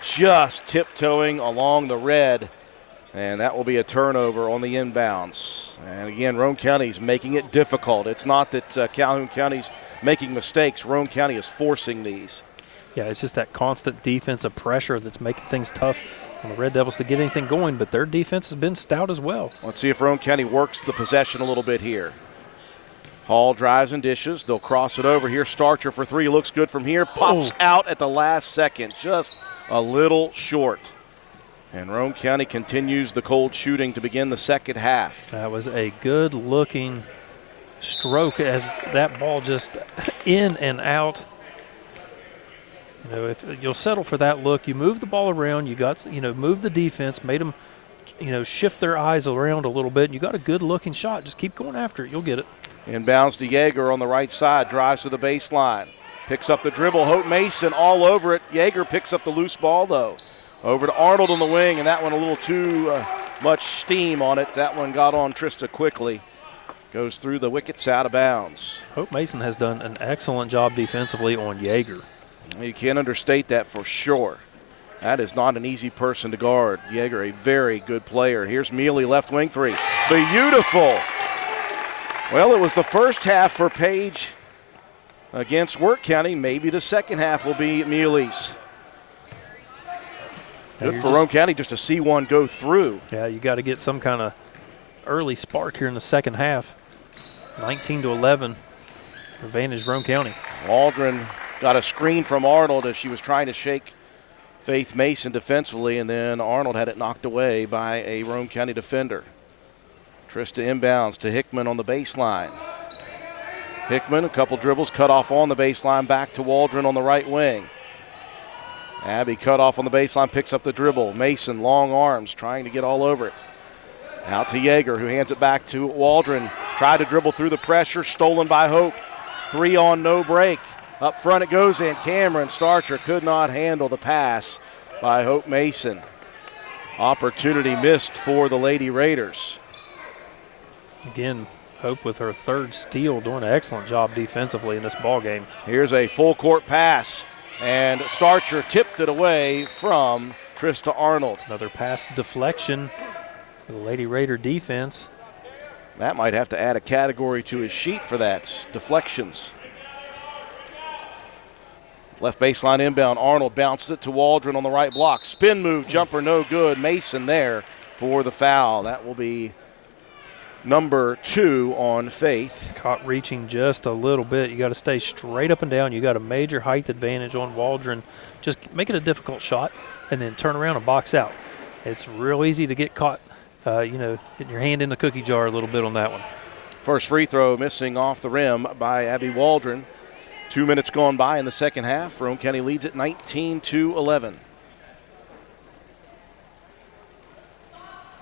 just tiptoeing along the red. And that will be a turnover on the inbounds. And again, Roane County's making it difficult. It's not that Calhoun County's making mistakes. Roane County is forcing these. Yeah, it's just that constant defensive pressure that's making things tough on the Red Devils to get anything going, but their defense has been stout as well. Let's see if Roane County works the possession a little bit here. Hall drives and dishes. They'll cross it over here. Starcher for 3. Looks good from here. Pops out at the last second. Just a little short. And Roane County continues the cold shooting to begin the second half. That was a good-looking stroke as that ball just in and out. You know, if you'll settle for that look, you move the ball around, you got, move the defense, made them, shift their eyes around a little bit, and you got a good-looking shot. Just keep going after it. You'll get it. Inbounds to Yeager on the right side, drives to the baseline. Picks up the dribble. Hope Mason all over it. Yeager picks up the loose ball, though. Over to Arnold on the wing, and that one a little too much steam on it. That one got on Trista quickly. Goes through the wickets out of bounds. Hope Mason has done an excellent job defensively on Yeager. You can't understate that for sure. That is not an easy person to guard. Yeager, a very good player. Here's Mealy, left wing 3. Beautiful. Well, it was the first half for Paige against Work County. Maybe the second half will be Mealy's. Good for Roane County just to see one go through. Yeah, you got to get some kind of early spark here in the second half. 19-11, advantage Roane County. Waldron got a screen from Arnold as she was trying to shake Faith Mason defensively, and then Arnold had it knocked away by a Roane County defender. Trista inbounds to Hickman on the baseline. Hickman, a couple dribbles, cut off on the baseline, back to Waldron on the right wing. Abby cut off on the baseline, picks up the dribble. Mason, long arms, trying to get all over it. Out to Yeager, who hands it back to Waldron. Tried to dribble through the pressure, stolen by Hope. 3 on, no break. Up front it goes in. Cameron Starcher could not handle the pass by Hope Mason. Opportunity missed for the Lady Raiders. Again, Hope with her 3rd steal, doing an excellent job defensively in this ball game. Here's a full court pass, and Starcher tipped it away from Trista Arnold. Another pass deflection for the Lady Raider defense. That might have to add a category to his sheet for that, deflections. Left baseline inbound, Arnold bounces it to Waldron on the right block. Spin move, jumper no good. Mason there for the foul. That will be number 2 on Faith. Caught reaching just a little bit. You got to stay straight up and down. You got a major height advantage on Waldron. Just make it a difficult shot and then turn around and box out. It's real easy to get caught, getting your hand in the cookie jar a little bit on that one. First free throw missing off the rim by Abby Waldron. 2 minutes gone by in the second half. Roane County leads at 19-11.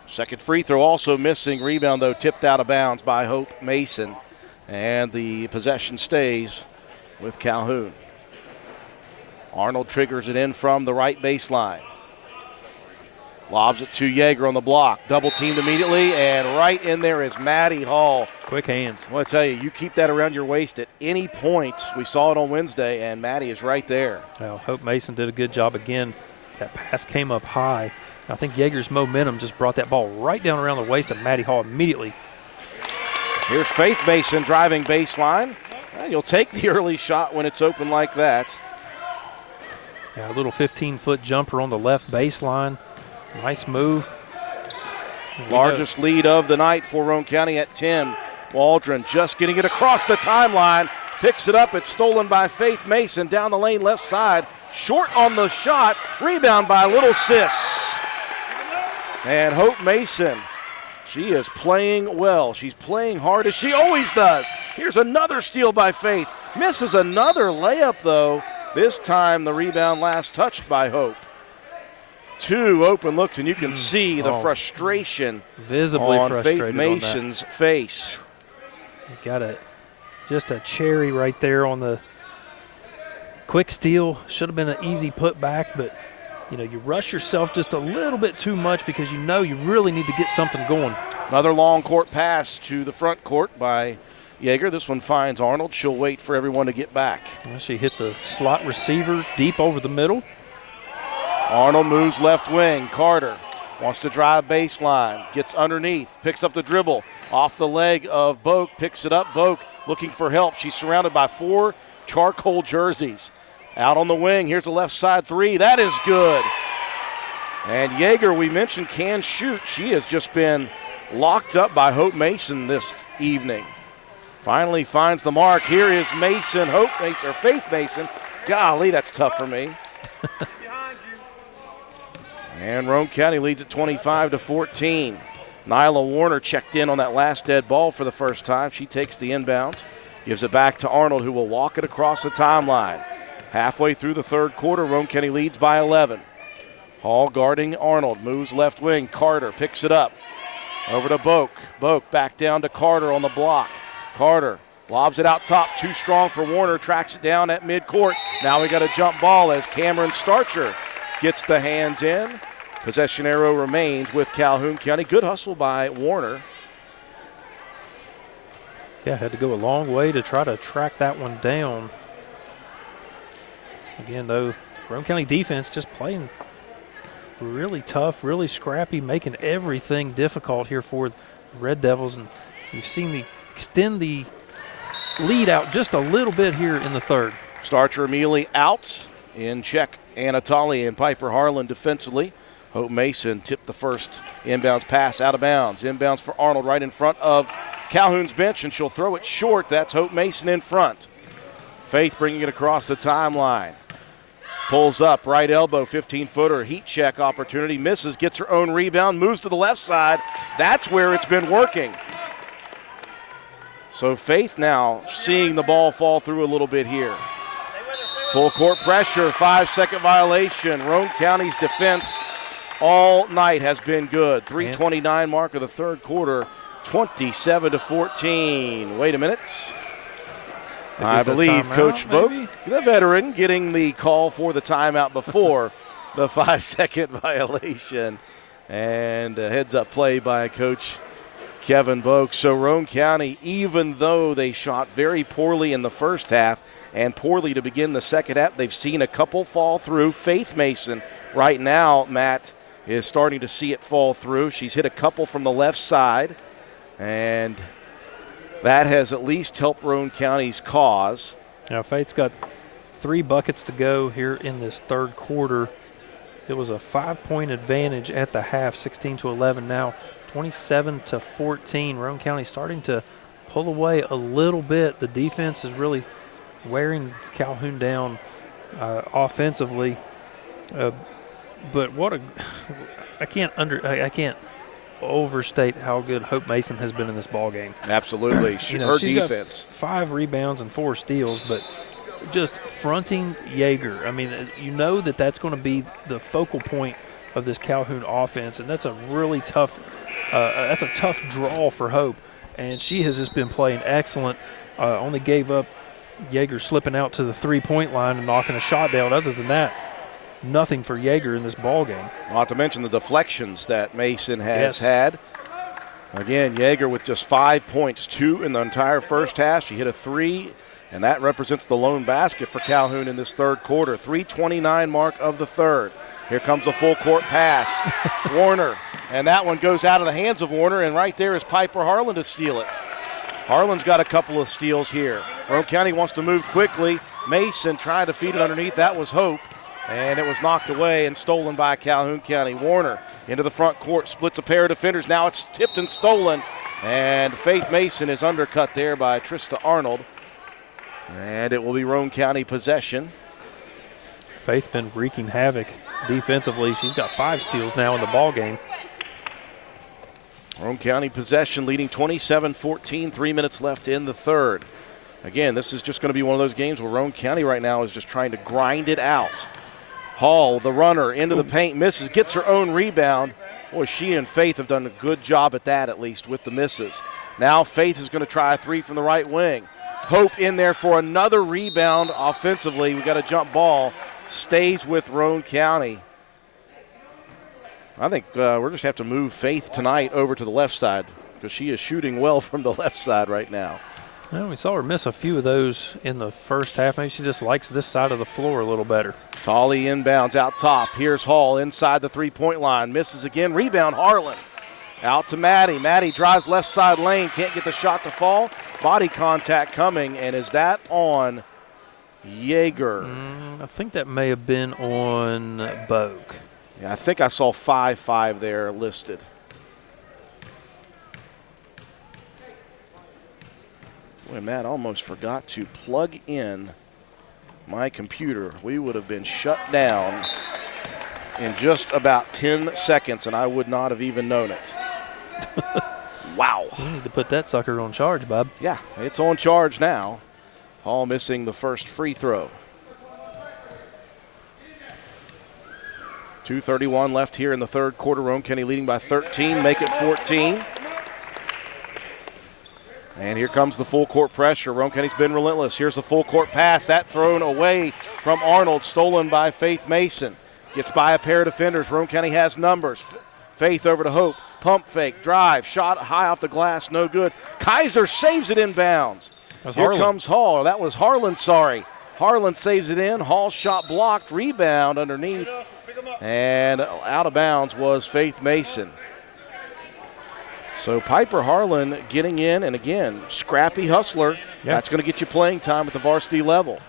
Second free throw also missing. Rebound, though, tipped out of bounds by Hope Mason. And the possession stays with Calhoun. Arnold triggers it in from the right baseline. Lobs it to Yeager on the block. Double teamed immediately, and right in there is Maddie Hall. Quick hands. I want to tell you, you keep that around your waist at any point. We saw it on Wednesday, and Maddie is right there. Well, Hope Mason did a good job again. That pass came up high. I think Yeager's momentum just brought that ball right down around the waist of Maddie Hall immediately. Here's Faith Mason driving baseline. And you'll take the early shot when it's open like that. Yeah, a little 15-foot jumper on the left baseline. Nice move. Largest lead of the night for Roane County at 10. Waldron just getting it across the timeline. Picks it up. It's stolen by Faith Mason down the lane left side. Short on the shot. Rebound by Little Sis. And Hope Mason, she is playing well. She's playing hard as she always does. Here's another steal by Faith. Misses another layup, though. This time the rebound last touched by Hope. 2 open looks, and you can see the frustration visibly on frustrated Faith Mason's face. You got just a cherry right there on the quick steal. Should have been an easy putback, but you rush yourself just a little bit too much because you really need to get something going. Another long court pass to the front court by Yeager. This one finds Arnold. She'll wait for everyone to get back. Well, she hit the slot receiver deep over the middle. Arnold moves left wing. Carter wants to drive baseline. Gets underneath. Picks up the dribble. Off the leg of Boak. Picks it up. Boak looking for help. She's surrounded by 4 charcoal jerseys. Out on the wing. Here's a left side 3. That is good. And Yeager, we mentioned, can shoot. She has just been locked up by Hope Mason this evening. Finally finds the mark. Here is Mason. Faith Mason. Golly, that's tough for me. And Roane County leads at 25-14. Nyla Warner checked in on that last dead ball for the first time. She takes the inbound, gives it back to Arnold, who will walk it across the timeline. Halfway through the third quarter, Roane County leads by 11. Hall guarding Arnold, moves left wing. Carter picks it up. Over to Boak. Boak back down to Carter on the block. Carter lobs it out top, too strong for Warner, tracks it down at midcourt. Now we got a jump ball as Cameron Starcher gets the hands in. Possession arrow remains with Calhoun County. Good hustle by Warner. Yeah, had to go a long way to try to track that one down. Again, though, Roane County defense just playing really tough, really scrappy, making everything difficult here for the Red Devils. And you've seen the extend the lead out just a little bit here in the third. Starcher immediately out. In check, Anatoly and Piper Harlan defensively. Hope Mason tipped the first inbounds pass out of bounds. Inbounds for Arnold right in front of Calhoun's bench, and she'll throw it short. That's Hope Mason in front. Faith bringing it across the timeline. Pulls up, right elbow, 15-footer, heat check opportunity. Misses, gets her own rebound, moves to the left side. That's where it's been working. So Faith now seeing the ball fall through a little bit here. Full court pressure, 5-second violation. Roane County's defense all night has been good. 3:29 mark of the third quarter, 27-14. Wait a minute. I believe Coach Boak, the veteran, getting the call for the timeout before the 5-second violation. And a heads-up play by Coach Kevin Boak. So Roane County, even though they shot very poorly in the first half and poorly to begin the second half, they've seen a couple fall through. Faith Mason right now, Matt, is starting to see it fall through. She's hit a couple from the left side, and that has at least helped Roane County's cause. Now Faith's got 3 buckets to go here in this third quarter. It was a 5-point advantage at the half, 16-11. Now 27-14. Roane County starting to pull away a little bit. The defense is really wearing Calhoun down offensively. But I can't overstate how good Hope Mason has been in this ball game. Absolutely. Her defense. Got 5 rebounds and 4 steals, but just fronting Yeager. I mean, you know that's going to be the focal point of this Calhoun offense, and that's a really tough draw for Hope. And she has just been playing excellent. Only gave up Yeager slipping out to the 3-point line and knocking a shot down. Other than that, nothing for Yeager in this ball game. Not to mention the deflections that Mason has had. Again, Yeager with just 5 points, 2 in the entire first half. She hit a 3, and that represents the lone basket for Calhoun in this third quarter. 3:29 mark of the third. Here comes a full court pass. Warner, and that one goes out of the hands of Warner, and right there is Piper Harlan to steal it. Harlan's got a couple of steals here. Roane County wants to move quickly. Mason trying to feed it underneath. That was Hope. And it was knocked away and stolen by Calhoun County. Warner into the front court, splits a pair of defenders. Now it's tipped and stolen. And Faith Mason is undercut there by Trista Arnold. And it will be Roane County possession. Faith been wreaking havoc defensively. She's got 5 steals now in the ball game. Roane County possession leading 27-14, 3 minutes left in the third. Again, this is just going to be one of those games where Roane County right now is just trying to grind it out. Hall, the runner, into the paint, misses, gets her own rebound. Boy, she and Faith have done a good job at that, at least, with the misses. Now Faith is going to try a 3 from the right wing. Hope in there for another rebound offensively. We got a jump ball. Stays with Roane County. I think we're just have to move Faith tonight over to the left side because she is shooting well from the left side right now. Well, we saw her miss a few of those in the first half. Maybe she just likes this side of the floor a little better. Tolley inbounds out top. Here's Hall inside the 3-point line. Misses again. Rebound, Harlan. Out to Maddie. Maddie drives left side lane. Can't get the shot to fall. Body contact coming, and is that on Yeager? I think that may have been on Boak. Yeah, I think I saw 5-5 there listed. Boy, Matt almost forgot to plug in my computer. We would have been shut down in just about 10 seconds, and I would not have even known it. Wow. You need to put that sucker on charge, Bob. Yeah, it's on charge now. Hall missing the first free throw. 2:31 left here in the third quarter. Roane County leading by 13, make it 14. And here comes the full court pressure. Roane County's been relentless. Here's the full court pass. That thrown away from Arnold, stolen by Faith Mason. Gets by a pair of defenders. Roane County has numbers. Faith over to Hope. Pump fake, drive, shot high off the glass, no good. Kaiser saves it inbounds. Here comes Hall. That was Harlan, sorry. Harlan saves it in. Hall's shot blocked. Rebound underneath. And out of bounds was Faith Mason. So Piper Harlan getting in, and again, scrappy hustler. Yeah. That's going to get you playing time at the varsity level.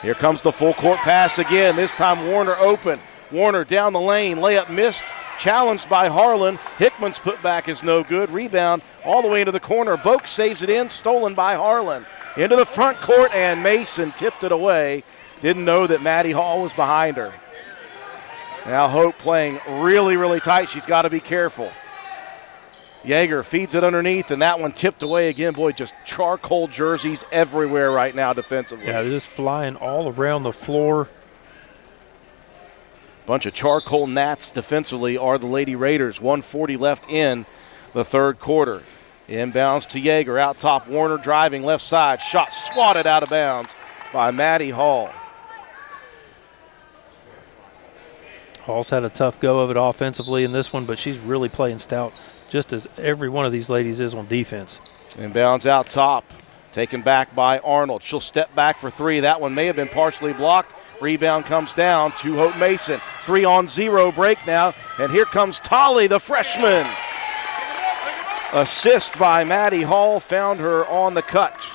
Here comes the full court pass again. This time Warner open. Warner down the lane. Layup missed. Challenged by Harlan. Hickman's putback is no good. Rebound all the way into the corner. Boak saves it in. Stolen by Harlan. Into the front court, and Mason tipped it away. Didn't know that Maddie Hall was behind her. Now Hope playing really, really tight. She's got to be careful. Yeager feeds it underneath, and that one tipped away again. Boy, just charcoal jerseys everywhere right now defensively. Yeah, they're just flying all around the floor. Bunch of charcoal gnats defensively are the Lady Raiders. 1:40 left in the third quarter. Inbounds to Yeager. Out top, Warner driving left side. Shot swatted out of bounds by Maddie Hall. Hall's had a tough go of it offensively in this one, but she's really playing stout, just as every one of these ladies is on defense. Inbounds out top, taken back by Arnold. She'll step back for 3. That one may have been partially blocked. Rebound comes down to Hope Mason. 3-on-0 break now, and here comes Tolley, the freshman. Assist by Maddie Hall, found her on the cut.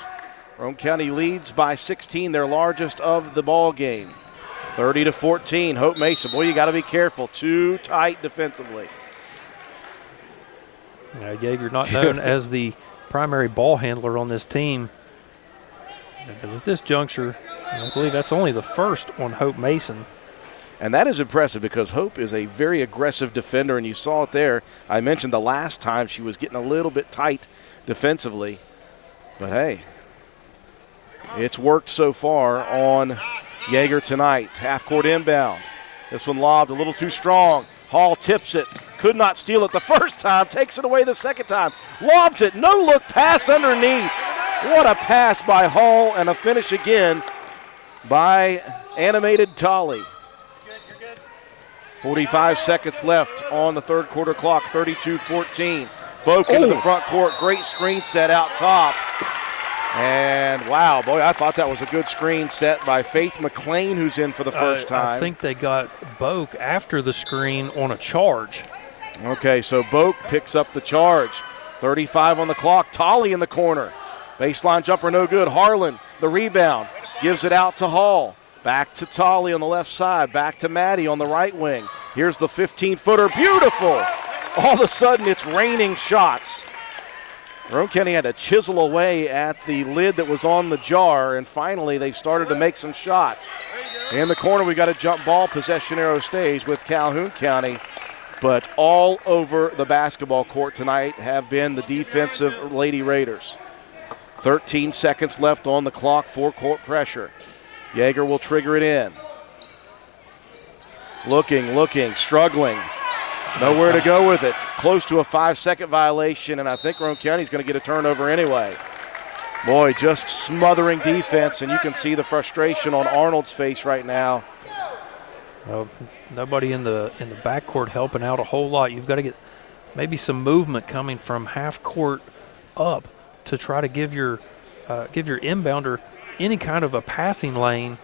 Roane County leads by 16, their largest of the ball game. 30-14, Hope Mason. Boy, you got to be careful. Too tight defensively. Yeager not known as the primary ball handler on this team. But at this juncture, I believe that's only the first on Hope Mason. And that is impressive because Hope is a very aggressive defender, and you saw it there. I mentioned the last time she was getting a little bit tight defensively. But, hey, it's worked so far on Yeager tonight. Half-court inbound. This one lobbed a little too strong. Hall tips it. Could not steal it the first time. Takes it away the second time. Lobs it. No-look pass underneath. What a pass by Hall, and a finish again by Animated Tolly. 45 seconds left on the third quarter clock, 32-14. Boak into the front court, great screen set out top. And, wow, boy, I thought that was a good screen set by Faith McLean, who's in for the first time. I think they got Boak after the screen on a charge. Okay, so Boak picks up the charge. 35 on the clock, Tolly in the corner. Baseline jumper no good. Harlan, the rebound, gives it out to Hall. Back to Tolly on the left side. Back to Maddie on the right wing. Here's the 15-footer. Beautiful. All of a sudden, it's raining shots. Roane County had to chisel away at the lid that was on the jar, and finally they started to make some shots. In the corner, we got a jump ball possession arrow stage with Calhoun County. But all over the basketball court tonight have been the defensive Lady Raiders. 13 seconds left on the clock, four-court pressure. Yeager will trigger it in. Looking, struggling. Nowhere to go with it. Close to a 5-second violation, and I think Roane County's going to get a turnover anyway. Boy, just smothering defense, and you can see the frustration on Arnold's face right now. Well, nobody in the backcourt helping out a whole lot. You've got to get maybe some movement coming from half court up to try to give your inbounder any kind of a passing lane.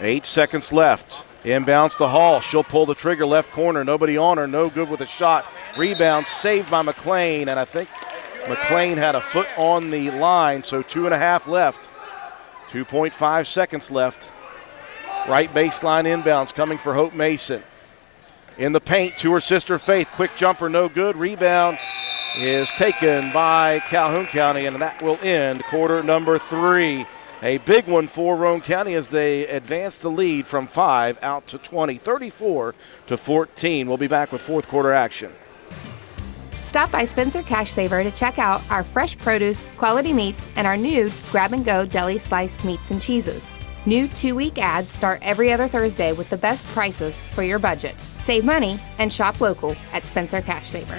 8 seconds left. Inbounds to Hall. She'll pull the trigger, left corner. Nobody on her. No good with a shot. Rebound saved by McLean, and I think McLean had a foot on the line, so 2.5 left. 2.5 seconds left. Right baseline inbounds coming for Hope Mason. In the paint to her sister Faith. Quick jumper, no good. Rebound is taken by Calhoun County, and that will end quarter number 3. A big one for Roane County as they advance the lead from 5 out to 20, 34-14. We'll be back with fourth quarter action. Stop by Spencer Cash Saver to check out our fresh produce, quality meats, and our new grab-and-go deli sliced meats and cheeses. New 2-week ads start every other Thursday with the best prices for your budget. Save money and shop local at Spencer Cash Saver.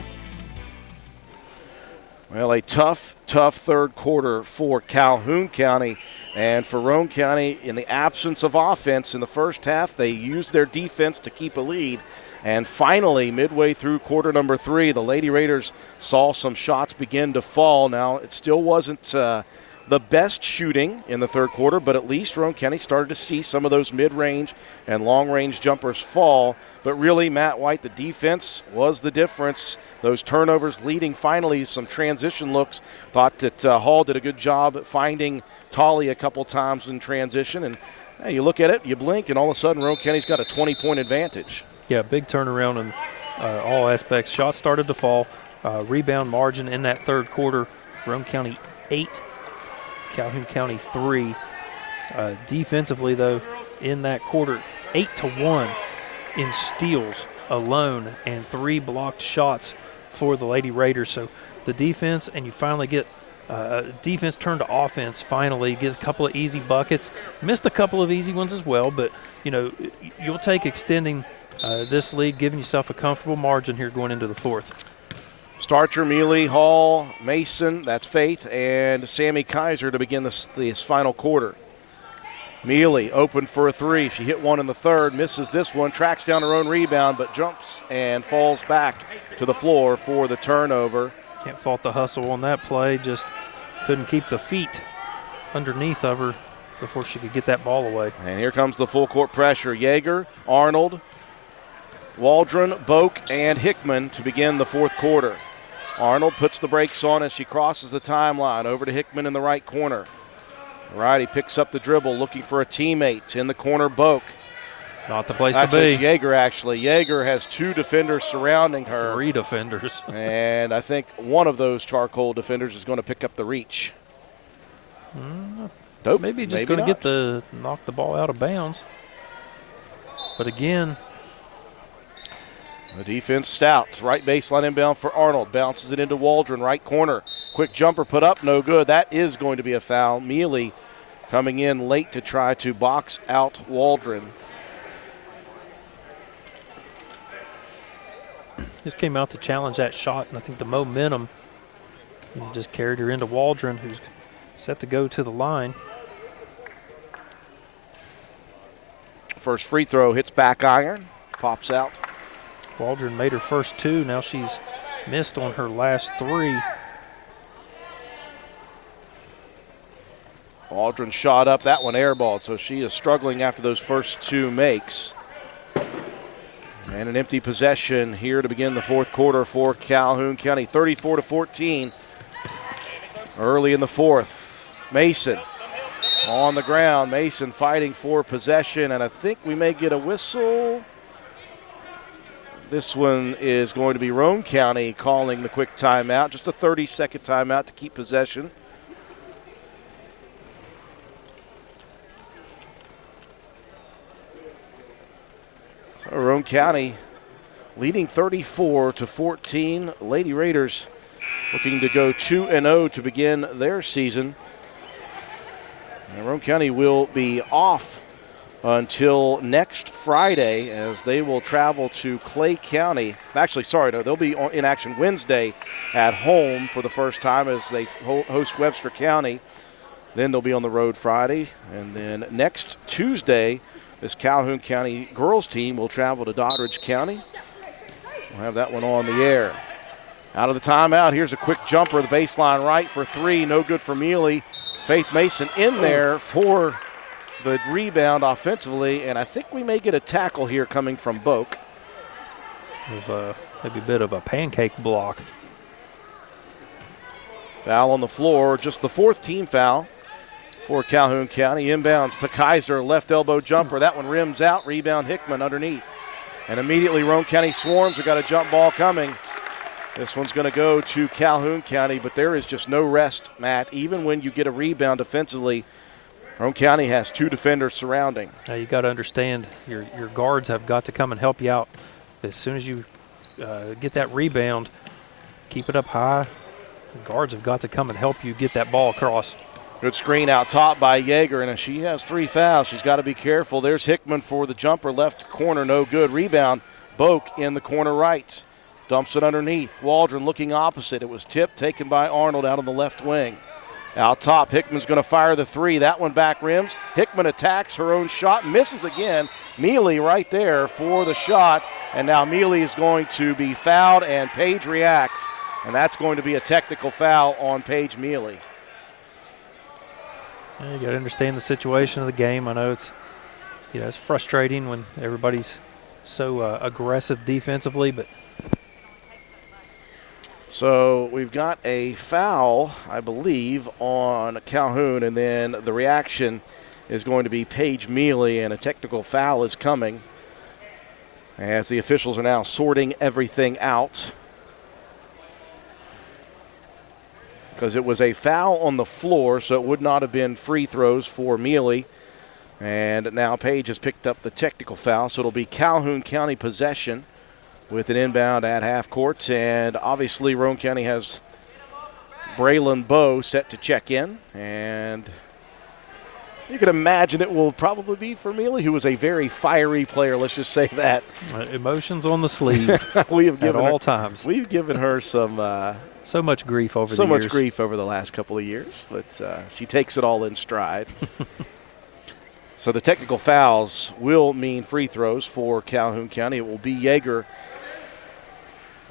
Well, a tough third quarter for Calhoun County. And for Roane County, in the absence of offense in the first half, they used their defense to keep a lead. And finally, midway through quarter number 3, the Lady Raiders saw some shots begin to fall. Now, it still wasn't the best shooting in the third quarter, but at least Roane County started to see some of those mid-range and long-range jumpers fall. But really, Matt White, the defense was the difference. Those turnovers leading finally some transition looks. Thought that Hall did a good job at finding Tolly a couple times in transition. And hey, you look at it, you blink, and all of a sudden Roane County's got a 20-point advantage. Yeah, big turnaround in all aspects. Shots started to fall. Rebound margin in that third quarter, Roane County 8, Calhoun County 3. Defensively, though, in that quarter, 8-1 in steals alone and 3 blocked shots for the Lady Raiders. So the defense, and you finally get defense turned to offense finally, get a couple of easy buckets. Missed a couple of easy ones as well, but, you know, you'll take extending this lead, giving yourself a comfortable margin here going into the fourth. Starcher, Mealy, Hall, Mason, that's Faith, and Sammy Kaiser to begin this final quarter. Mealy open for a 3. She hit one in the third, misses this one, tracks down her own rebound, but jumps and falls back to the floor for the turnover. Can't fault the hustle on that play, just couldn't keep the feet underneath of her before she could get that ball away. And here comes the full court pressure. Yeager, Arnold, Waldron, Boak, and Hickman to begin the fourth quarter. Arnold puts the brakes on as she crosses the timeline over to Hickman in the right corner. All right, he picks up the dribble, looking for a teammate. In the corner, Boak. Not the place That's to be. Yeager, actually. Yeager has 2 defenders surrounding her. 3 defenders. And I think one of those charcoal defenders is going to pick up the reach. Nope, Maybe just going to knock the ball out of bounds. But again, the defense stout. Right baseline inbound for Arnold. Bounces it into Waldron, right corner. Quick jumper put up, no good. That is going to be a foul. Mealy coming in late to try to box out Waldron. just came out to challenge that shot, and I think the momentum just carried her into Waldron, who's set to go to the line. First free throw hits back iron, pops out. Waldron made her first 2. Now she's missed on her last 3. Waldron shot up, that one airballed, so she is struggling after those first 2 makes. And an empty possession here to begin the fourth quarter for Calhoun County, 34-14. Early in the fourth, Mason on the ground. Mason fighting for possession, and I think we may get a whistle. This one is going to be Roane County calling the quick timeout, just a 30-second timeout to keep possession. So Roane County leading 34-14. Lady Raiders looking to go 2-0 to begin their season. And Roane County will be off until next Friday as they will travel to Clay County. Actually, sorry, no, they'll be in action Wednesday at home for the first time as they host Webster County. Then they'll be on the road Friday. And then next Tuesday, this Calhoun County girls team will travel to Doddridge County. We'll have that one on the air. Out of the timeout, here's a quick jumper, the baseline right for 3, no good for Mealy. Faith Mason in there for the rebound offensively, and I think we may get a tackle here coming from Boak. There's maybe a bit of a pancake block. Foul on the floor, just the 4th team foul for Calhoun County. Inbounds to Kaiser, left elbow jumper. That one rims out, rebound Hickman underneath. And immediately Roane County swarms. We've got a jump ball coming. This one's going to go to Calhoun County, but there is just no rest, Matt. Even when you get a rebound defensively, Roane County has 2 defenders surrounding. Now you got to understand your guards have got to come and help you out. As soon as you get that rebound, keep it up high. The guards have got to come and help you get that ball across. Good screen out top by Yeager, and she has 3 fouls. She's got to be careful. There's Hickman for the jumper, left corner, no good. Rebound, Boak in the corner right. Dumps it underneath. Waldron looking opposite. It was tipped, taken by Arnold out on the left wing. Out top, Hickman's going to fire the 3. That one back rims. Hickman attacks her own shot, misses again. Mealy right there for the shot, and now Mealy is going to be fouled, and Page reacts, and that's going to be a technical foul on Paige Mealy. You got to understand the situation of the game. I know it's frustrating when everybody's so aggressive defensively, but. So we've got a foul, I believe, on Calhoun, and then the reaction is going to be Paige Mealy, and a technical foul is coming as the officials are now sorting everything out. Because it was a foul on the floor, so it would not have been free throws for Mealy. And now Paige has picked up the technical foul, so it'll be Calhoun County possession with an inbound at half court. And obviously Roane County has Braylon Bowe set to check in. And you can imagine it will probably be for Mealy, who is a very fiery player, let's just say that. Emotions on the sleeve we have given at all her, times. We've given her some so much grief over the years. So much grief over the last couple of years, but she takes it all in stride. So the technical fouls will mean free throws for Calhoun County. It will be Yeager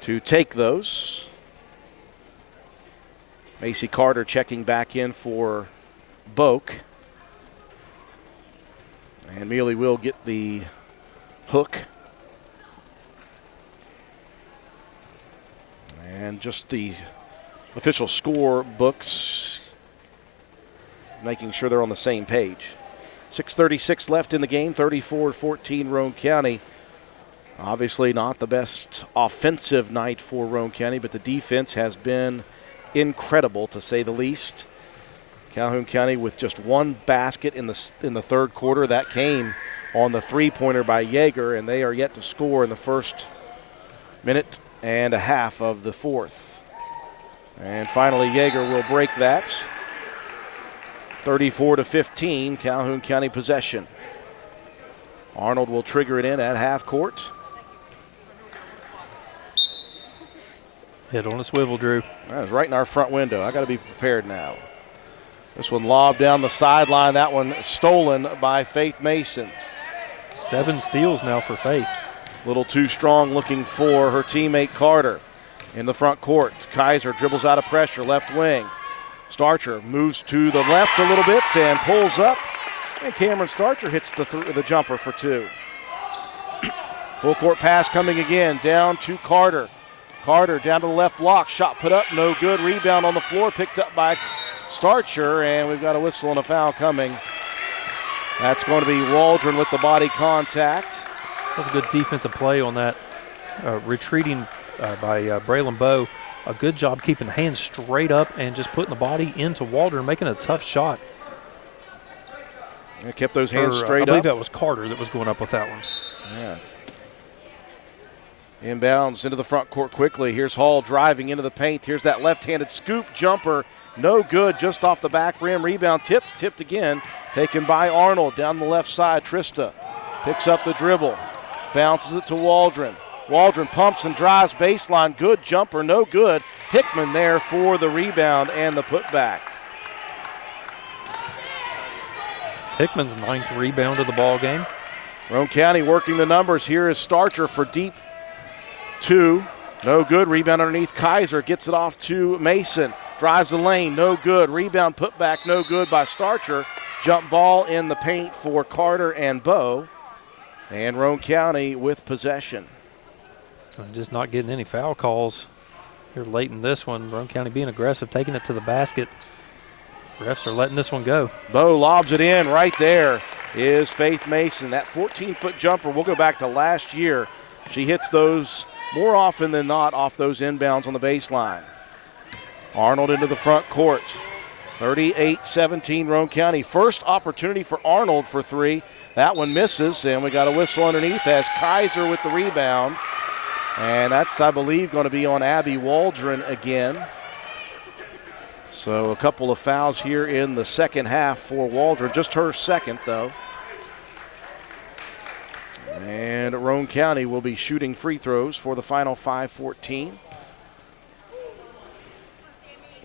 to take those. Macy Carter checking back in for Boak. And Mealy will get the hook. And just the official score books, making sure they're on the same page. 6:36 left in the game, 34-14 Roane County. Obviously not the best offensive night for Roane County, but the defense has been incredible, to say the least. Calhoun County with just one basket in the third quarter. That came on the three-pointer by Yeager, and they are yet to score in the first minute and a half of the fourth. And finally, Yeager will break that. 34-15, Calhoun County possession. Arnold will trigger it in at half court. Hit on a swivel, Drew. That was right in our front window. I got to be prepared now. This one lobbed down the sideline. That one stolen by Faith Mason. 7 steals now for Faith. A little too strong looking for her teammate Carter. In the front court, Kaiser dribbles out of pressure, left wing. Starcher moves to the left a little bit and pulls up. And Cameron Starcher hits the jumper for 2. Full court pass coming again, down to Carter. Carter down to the left block, shot put up, no good. Rebound on the floor, picked up by Starcher, and we've got a whistle and a foul coming. That's going to be Waldron with the body contact. That was a good defensive play on that retreating by Braylon Bowe. A good job keeping hands straight up and just putting the body into Waldron, making a tough shot. They kept those hands straight up. I believe that was Carter that was going up with that one. Yeah. Inbounds into the front court quickly. Here's Hall driving into the paint. Here's that left-handed scoop jumper. No good, just off the back rim. Rebound tipped again. Taken by Arnold down the left side. Trista picks up the dribble. Bounces it to Waldron. Waldron pumps and drives baseline. Good jumper, no good. Hickman there for the rebound and the putback. It's Hickman's 9th rebound of the ball game. Roane County working the numbers. Here is Starcher for deep 2. No good. Rebound underneath Kaiser. Gets it off to Mason. Drives the lane. No good. Rebound put back. No good by Starcher. Jump ball in the paint for Carter and Bowe. And Roane County with possession. Just not getting any foul calls here late in this one. Roane County being aggressive, taking it to the basket. Refs are letting this one go. Bowe lobs it in. Right there is Faith Mason. That 14-foot jumper, we'll go back to last year. She hits those more often than not off those inbounds on the baseline. Arnold into the front court. 38-17 Roane County. First opportunity for Arnold for 3. That one misses, and we got a whistle underneath as Kaiser with the rebound. And that's, I believe, going to be on Abby Waldron again. So a couple of fouls here in the second half for Waldron. Just her second, though. And Roane County will be shooting free throws for the final 5-14.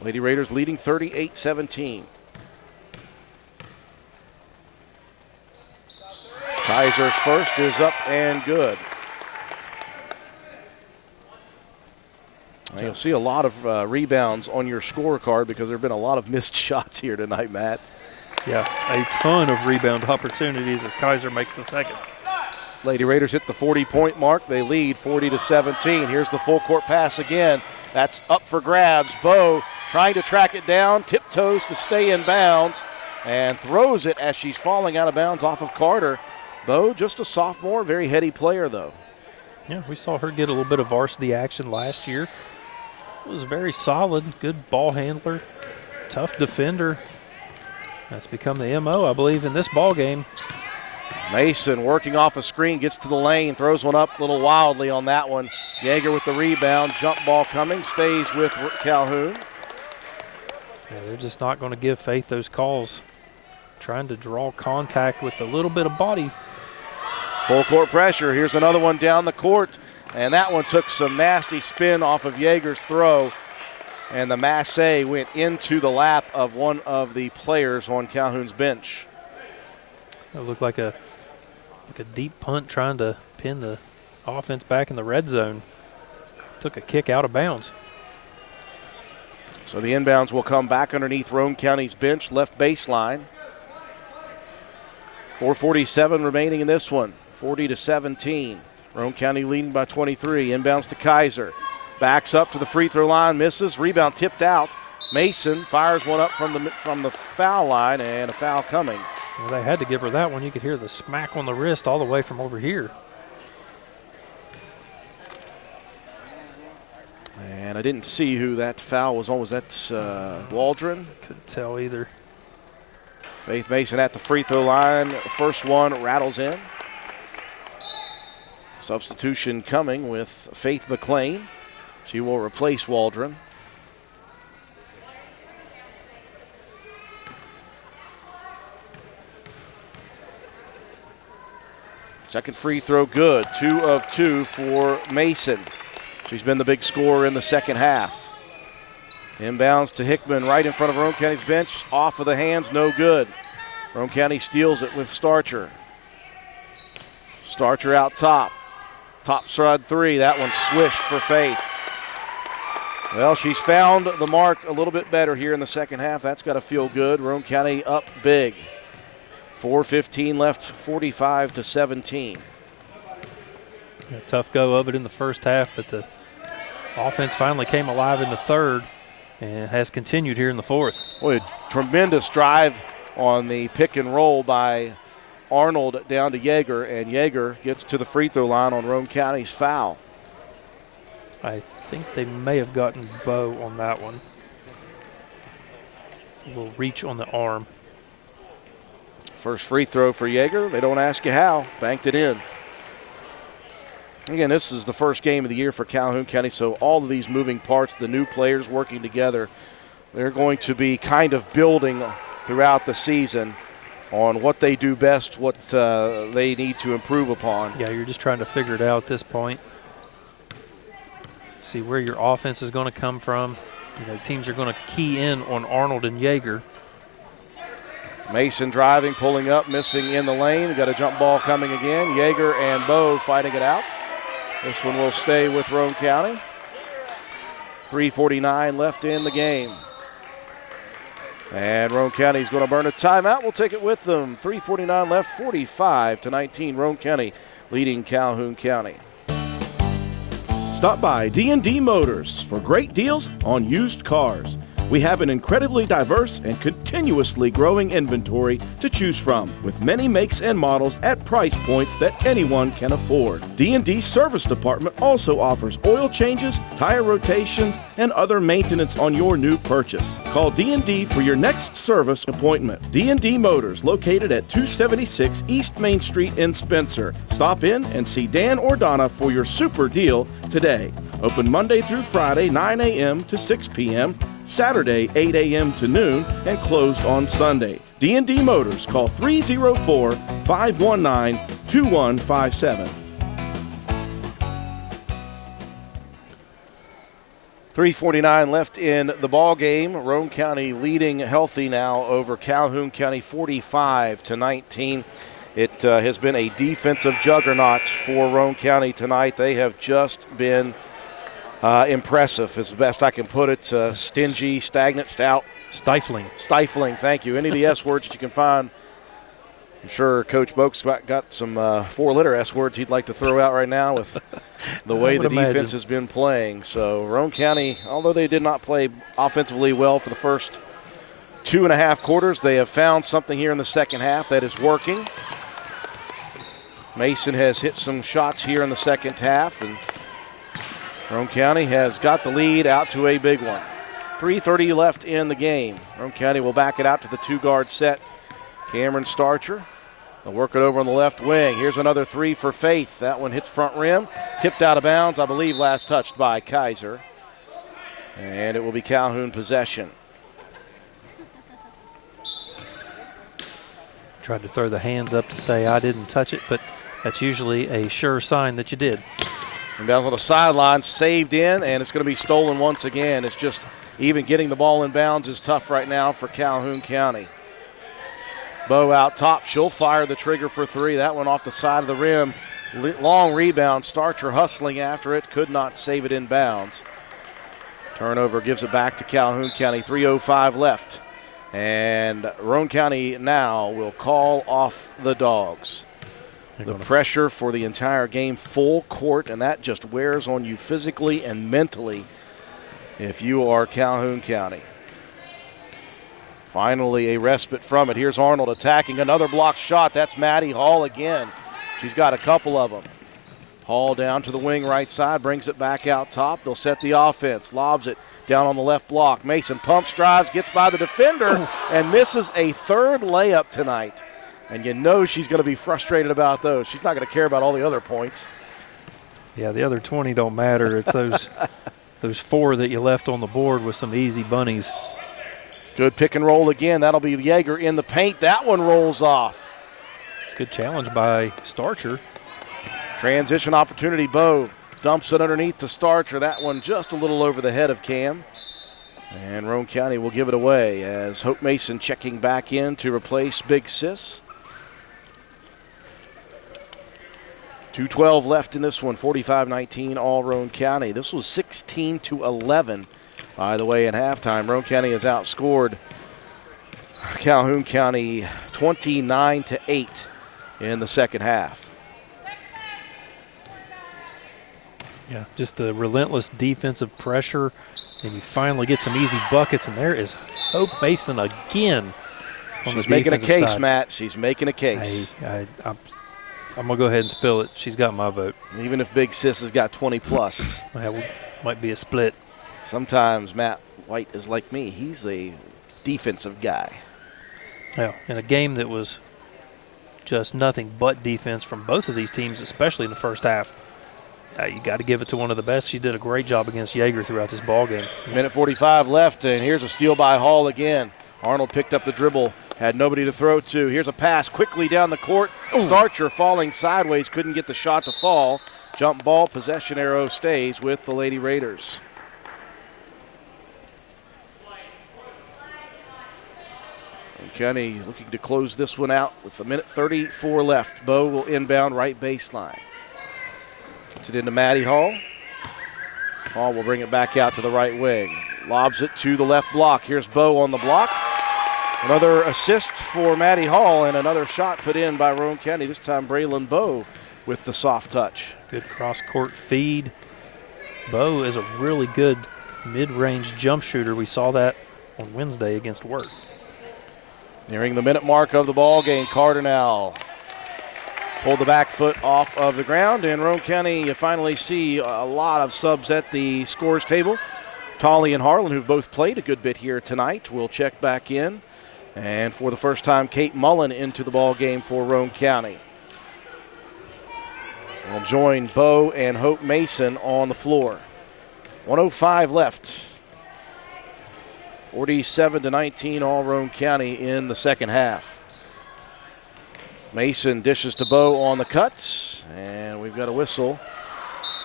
Lady Raiders leading 38-17. Kaiser's first is up and good. You'll see a lot of rebounds on your scorecard because there have been a lot of missed shots here tonight, Matt. Yeah, a ton of rebound opportunities as Kaiser makes the second. Lady Raiders hit the 40-point mark. They lead 40-17. Here's the full court pass again. That's up for grabs. Bowe trying to track it down, tiptoes to stay in bounds, and throws it as she's falling out of bounds off of Carter. Bowe, just a sophomore, very heady player, though. Yeah, we saw her get a little bit of varsity action last year. Was very solid, good ball handler, tough defender. That's become the MO, I believe, in this ball game. Mason working off a screen, gets to the lane, throws one up a little wildly on that one. Yeager with the rebound, jump ball coming, stays with Calhoun. Yeah, they're just not going to give Faith those calls. Trying to draw contact with a little bit of body. Full court pressure. Here's another one down the court. And that one took some nasty spin off of Yeager's throw. And the masse went into the lap of one of the players on Calhoun's bench. It looked like a deep punt trying to pin the offense back in the red zone. Took a kick out of bounds. So the inbounds will come back underneath Roane County's bench, left baseline. 4:47 remaining in this one, 40-17. Roane County leading by 23. Inbounds to Kaiser. Backs up to the free throw line, misses. Rebound tipped out. Mason fires one up from the foul line, and a foul coming. Well, they had to give her that one. You could hear the smack on the wrist all the way from over here. And I didn't see who that foul was on. Was that Waldron? Couldn't tell either. Faith Mason at the free throw line. First one rattles in. Substitution coming with Faith McLean. She will replace Waldron. Second free throw good. 2 of 2 for Mason. She's been the big scorer in the second half. Inbounds to Hickman right in front of Roane County's bench. Off of the hands, no good. Roane County steals it with Starcher. Starcher out top. Top side three. That one swished for Faith. Well, she's found the mark a little bit better here in the second half. That's got to feel good. Roane County up big. 4:15 left, 45-17. A tough go of it in the first half, but the offense finally came alive in the third and has continued here in the fourth. Boy, a tremendous drive on the pick and roll by Arnold down to Yeager, and Yeager gets to the free throw line on Roane County's foul. I think they may have gotten Bo on that one. A little reach on the arm. First free throw for Yeager. They don't ask you how. Banked it in. Again, this is the first game of the year for Calhoun County, so all of these moving parts, the new players working together, they're going to be kind of building throughout the season on what they do best, what they need to improve upon. Yeah, you're just trying to figure it out at this point. See where your offense is going to come from. You know, teams are going to key in on Arnold and Yeager. Mason driving, pulling up, missing in the lane. Got a jump ball coming again. Yeager and Bo fighting it out. This one will stay with Roane County. 3:49 left in the game. And Roane County is going to burn a timeout. We'll take it with them. 3:49 left, 45-19. Roane County leading Calhoun County. Stop by D&D Motors for great deals on used cars. We have an incredibly diverse and continuously growing inventory to choose from, with many makes and models at price points that anyone can afford. D&D Service Department also offers oil changes, tire rotations, and other maintenance on your new purchase. Call D&D for your next service appointment. D&D Motors, located at 276 East Main Street in Spencer. Stop in and see Dan or Donna for your super deal today. Open Monday through Friday, 9 a.m. to 6 p.m., Saturday, 8 a.m. to noon, and closed on Sunday. D&D Motors, call 304-519-2157. 3:49 left in the ball game. Roane County leading healthy now over Calhoun County 45-19. It has been a defensive juggernaut for Roane County tonight. They have just been impressive is the best I can put it. Stingy, stagnant, stout. Stifling. Stifling, thank you. Any of the S words that you can find. I'm sure Coach Boak's got some 4-letter S words he'd like to throw out right now with the way the defense has been playing. So Roane County, although they did not play offensively well for the first 2.5 quarters, they have found something here in the second half that is working. Mason has hit some shots here in the second half, and Roane County has got the lead out to a big one. 3:30 left in the game. Roane County will back it out to the two-guard set. Cameron Starcher. They'll work it over on the left wing. Here's another three for Faith. That one hits front rim. Tipped out of bounds, I believe last touched by Kaiser. And it will be Calhoun possession. Tried to throw the hands up to say I didn't touch it, but that's usually a sure sign that you did. Inbounds on the sideline, saved in, and it's going to be stolen once again. It's just even getting the ball in bounds is tough right now for Calhoun County. Bo out top. She'll fire the trigger for three. That one off the side of the rim. Long rebound. Starcher hustling after it. Could not save it in bounds. Turnover gives it back to Calhoun County. 3:05 left. And Roane County now will call off the Dogs. The pressure for the entire game, full court, and that just wears on you physically and mentally if you are Calhoun County. Finally a respite from it. Here's Arnold attacking another blocked shot. That's Maddie Hall again. She's got a couple of them. Hall down to the wing right side, brings it back out top. They'll set the offense, lobs it down on the left block. Mason pumps, drives, gets by the defender, and misses a third layup tonight. And you know she's going to be frustrated about those. She's not going to care about all the other points. Yeah, the other 20 don't matter. It's those 4 that you left on the board with some easy bunnies. Good pick and roll again. That'll be Yeager in the paint. That one rolls off. It's a good challenge by Starcher. Transition opportunity. Bo dumps it underneath to Starcher. That one just a little over the head of Cam. And Roane County will give it away as Hope Mason checking back in to replace Big Sis. 2:12 left in this one, 45-19 all Roane County. This was 16-11, by the way, in halftime. Roane County has outscored Calhoun County 29-8 in the second half. Yeah, just the relentless defensive pressure, and you finally get some easy buckets, and there is Hope Mason again. She's making a case, side. Matt. She's making a case. I'm going to go ahead and spill it. She's got my vote. Even if Big Sis has got 20-plus. Might be a split. Sometimes Matt White is like me. He's a defensive guy. Yeah, in a game that was just nothing but defense from both of these teams, especially in the first half. You got to give it to one of the best. She did a great job against Yeager throughout this ball game. Minute 45 left, and here's a steal by Hall again. Arnold picked up the dribble, had nobody to throw to. Here's a pass quickly down the court. Starcher falling sideways, couldn't get the shot to fall. Jump ball, possession arrow stays with the Lady Raiders. County looking to close this one out with a minute 34 left. Bo will inbound right baseline. Gets it into Maddie Hall. Hall will bring it back out to the right wing. Lobs it to the left block. Here's Bo on the block. Another assist for Maddie Hall and another shot put in by Roane County. This time Braylon Bo with the soft touch. Good cross-court feed. Bo is a really good mid-range jump shooter. We saw that on Wednesday against Wirt. Nearing the minute mark of the ball game, Cardinal pulled the back foot off of the ground, and Roane County, you finally see a lot of subs at the scores table. Tolley and Harlan, who've both played a good bit here tonight, will check back in. And for the first time, Kate Mullen into the ball game for Roane County. We'll join Bo and Hope Mason on the floor. 1:05 left. 47-19 all Roane County in the second half. Mason dishes to Bo on the cuts, and we've got a whistle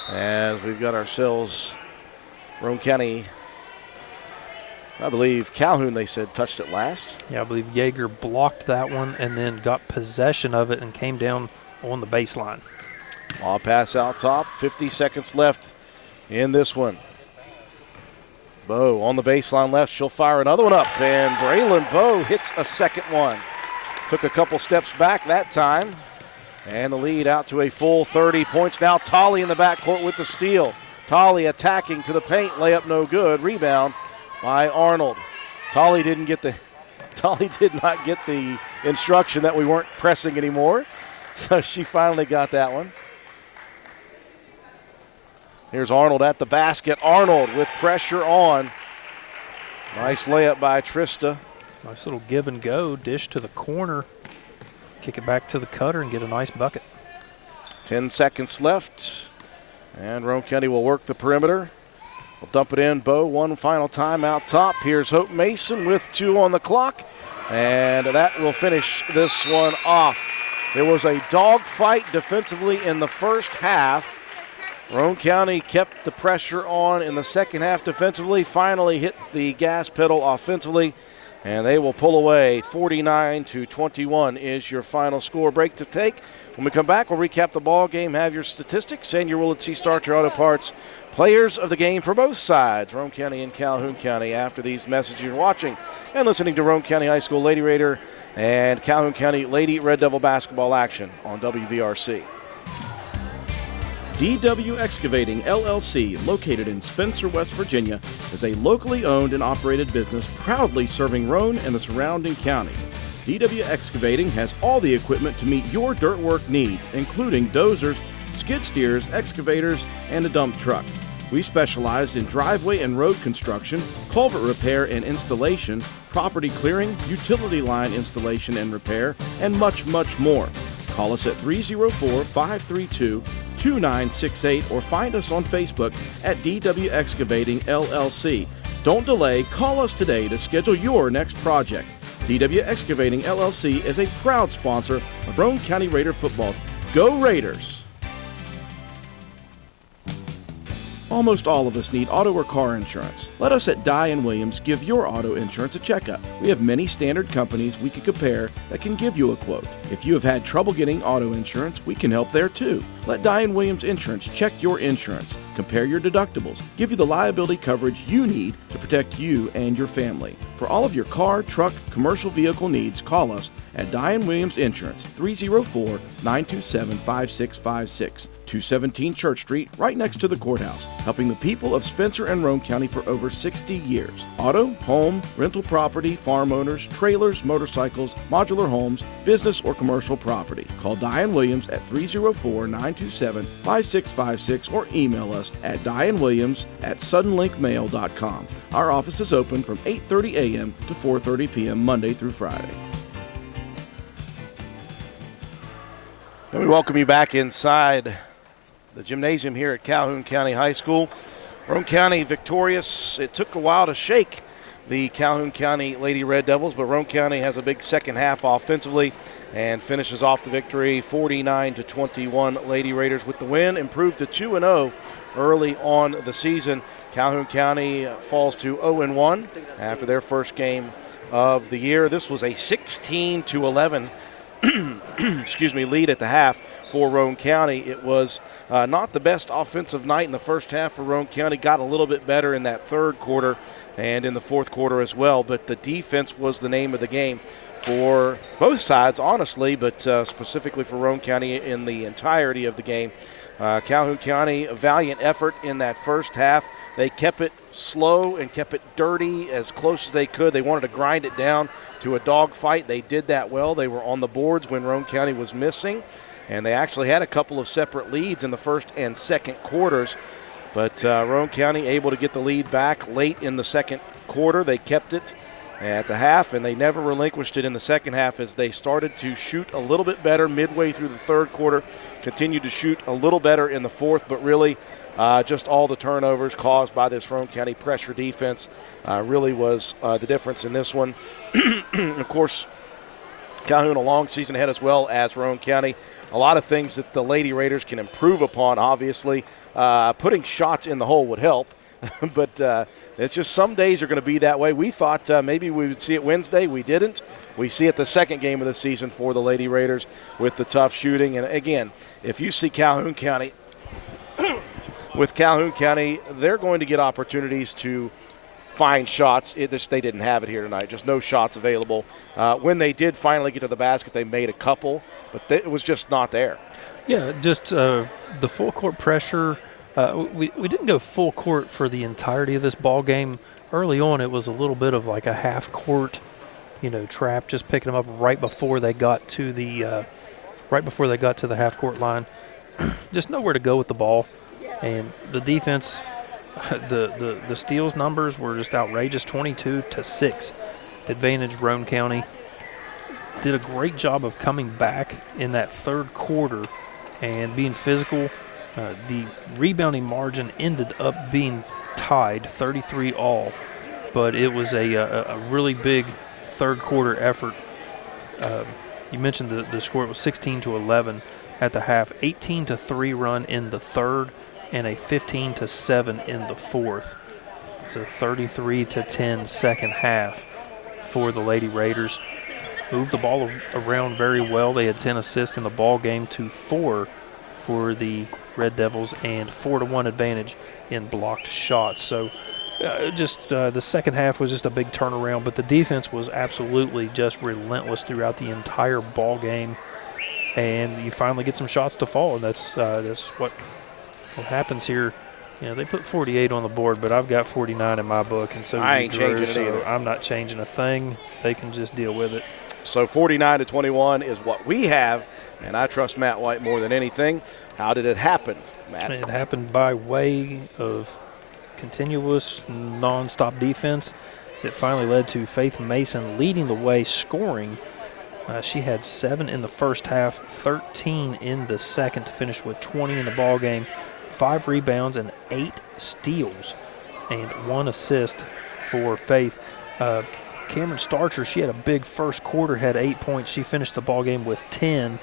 as we've got ourselves Roane County. I believe Calhoun, they said, touched it last. Yeah, I believe Yeager blocked that one and then got possession of it and came down on the baseline. Ball pass out top, 50 seconds left in this one. Bo on the baseline left, she'll fire another one up, and Braylon Bo hits a second one. Took a couple steps back that time, and the lead out to a full 30 points. Now Tolley in the backcourt with the steal. Tolley attacking to the paint, layup no good, rebound by Arnold. Tolley did not get the instruction that we weren't pressing anymore, so she finally got that one. Here's Arnold at the basket. Arnold with pressure on. Nice layup by Trista. Nice little give and go, dish to the corner, kick it back to the cutter and get a nice bucket. 10 seconds left, and Roane County will work the perimeter. We'll dump it in. Bo one final time out top. Here's Hope Mason with 2 on the clock, and that will finish this one off. There was a dogfight defensively in the first half. Roane County kept the pressure on in the second half defensively, finally hit the gas pedal offensively, and they will pull away. 49-21 is your final score. Break to take. When we come back, we'll recap the ball game, have your statistics, and your Willard C. Starcher Auto Parts players of the game for both sides, Roane County and Calhoun County, after these messages. You're watching and listening to Roane County High School Lady Raider and Calhoun County Lady Red Devil basketball action on WVRC. DW Excavating LLC, located in Spencer, West Virginia, is a locally owned and operated business proudly serving Roane and the surrounding counties. DW Excavating has all the equipment to meet your dirt work needs, including dozers, skid steers, excavators, and a dump truck. We specialize in driveway and road construction, culvert repair and installation, property clearing, utility line installation and repair, and much, much more. Call us at 304-532-2968 or find us on Facebook at DW Excavating LLC. Don't delay, call us today to schedule your next project. DW Excavating LLC is a proud sponsor of Roane County Raider football. Go Raiders! Almost all of us need auto or car insurance. Let us at Dye & Williams give your auto insurance a checkup. We have many standard companies we can compare that can give you a quote. If you have had trouble getting auto insurance, we can help there too. Let Dye & Williams Insurance check your insurance, compare your deductibles, give you the liability coverage you need to protect you and your family. For all of your car, truck, commercial vehicle needs, call us at Dye & Williams Insurance, 304-927-5656, 217 Church Street, right next to the courthouse, helping the people of Spencer and Roane County for over 60 years. Auto, home, rental property, farm owners, trailers, motorcycles, modular homes, business or commercial property. Call Dye & Williams at 304-927-5656 or email us at dyeandwilliams@suddenlinkmail.com. Our office is open from 8:30 a.m. to 4:30 p.m. Monday through Friday. And we welcome you back inside the gymnasium here at Calhoun County High School. Roane County victorious. It took a while to shake the Calhoun County Lady Red Devils, but Roane County has a big second half offensively and finishes off the victory 49-21. Lady Raiders with the win, improved to 2-0 early on the season. Calhoun County falls to 0-1 after their first game of the year. This was a 16-11 lead at the half for Roane County. It was not the best offensive night in the first half for Roane County. Got a little bit better in that third quarter and in the fourth quarter as well, but the defense was the name of the game for both sides, honestly, but specifically for Roane County in the entirety of the game. Calhoun County, a valiant effort in that first half. They kept it slow and kept it dirty as close as they could. They wanted to grind it down to a dogfight. They did that well. They were on the boards when Roane County was missing, and they actually had a couple of separate leads in the first and second quarters. But Roane County able to get the lead back late in the second quarter. They kept it at the half, and they never relinquished it in the second half as they started to shoot a little bit better midway through the third quarter, continued to shoot a little better in the fourth, but really just all the turnovers caused by this Roane County pressure defense really was the difference in this one. Of course, Calhoun a long season ahead as well as Roane County. A lot of things that the Lady Raiders can improve upon, obviously. Putting shots in the hole would help. But it's just some days are going to be that way. We thought maybe we would see it Wednesday. We didn't. We see it the second game of the season for the Lady Raiders with the tough shooting. And, again, if you see Calhoun County with Calhoun County, they're going to get opportunities to find shots. They didn't have it here tonight, just no shots available. When they did finally get to the basket, they made a couple, but it was just not there. Yeah, just the full court pressure. We didn't go full court for the entirety of this ball game. Early on, it was a little bit of like a half court, trap, just picking them up right before they got to the half court line. Just nowhere to go with the ball, and the defense, the steals numbers were just outrageous. 22-6, advantage Roane County. Did a great job of coming back in that third quarter and being physical. The rebounding margin ended up being tied 33-all, but it was a really big third quarter effort. You mentioned the score. It was 16-11 at the half, 18-3 run in the third, and a 15-7 in the fourth. It's a 33-10 second half for the Lady Raiders. Moved the ball around very well. They had 10 assists in the ball game to 4 for the Red Devils and 4-1 advantage in blocked shots. So the second half was just a big turnaround, but the defense was absolutely just relentless throughout the entire ball game, and you finally get some shots to fall, and that's what what happens here, they put 48 on the board, but I've got 49 in my book, and so I ain't changing it either. I'm not changing a thing. They can just deal with it. So 49-21 is what we have, and I trust Matt White more than anything. How did it happen, Matt? It happened by way of continuous, nonstop defense. It finally led to Faith Mason leading the way, scoring. She had 7 in the first half, 13 in the second to finish with 20 in the ball game, 5 rebounds and 8 steals, and 1 assist for Faith. Cameron Starcher, she had a big first quarter, had 8 points. She finished the ball game with 10.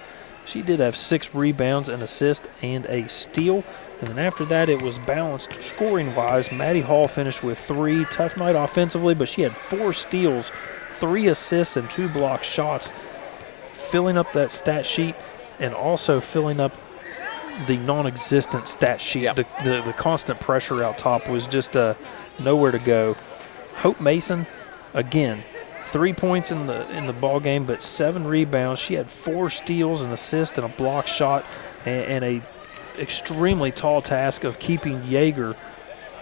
She did have 6 rebounds, an assist, and a steal. And then after that, it was balanced scoring-wise. Maddie Hall finished with 3. Tough night offensively, but she had 4 steals, 3 assists, and 2 block shots, filling up that stat sheet and also filling up the non-existent stat sheet. Yep. The constant pressure out top was just nowhere to go. Hope Mason, again, 3 points in the ball game, but 7 rebounds. She had 4 steals, an assist, and a block shot, and a extremely tall task of keeping Yeager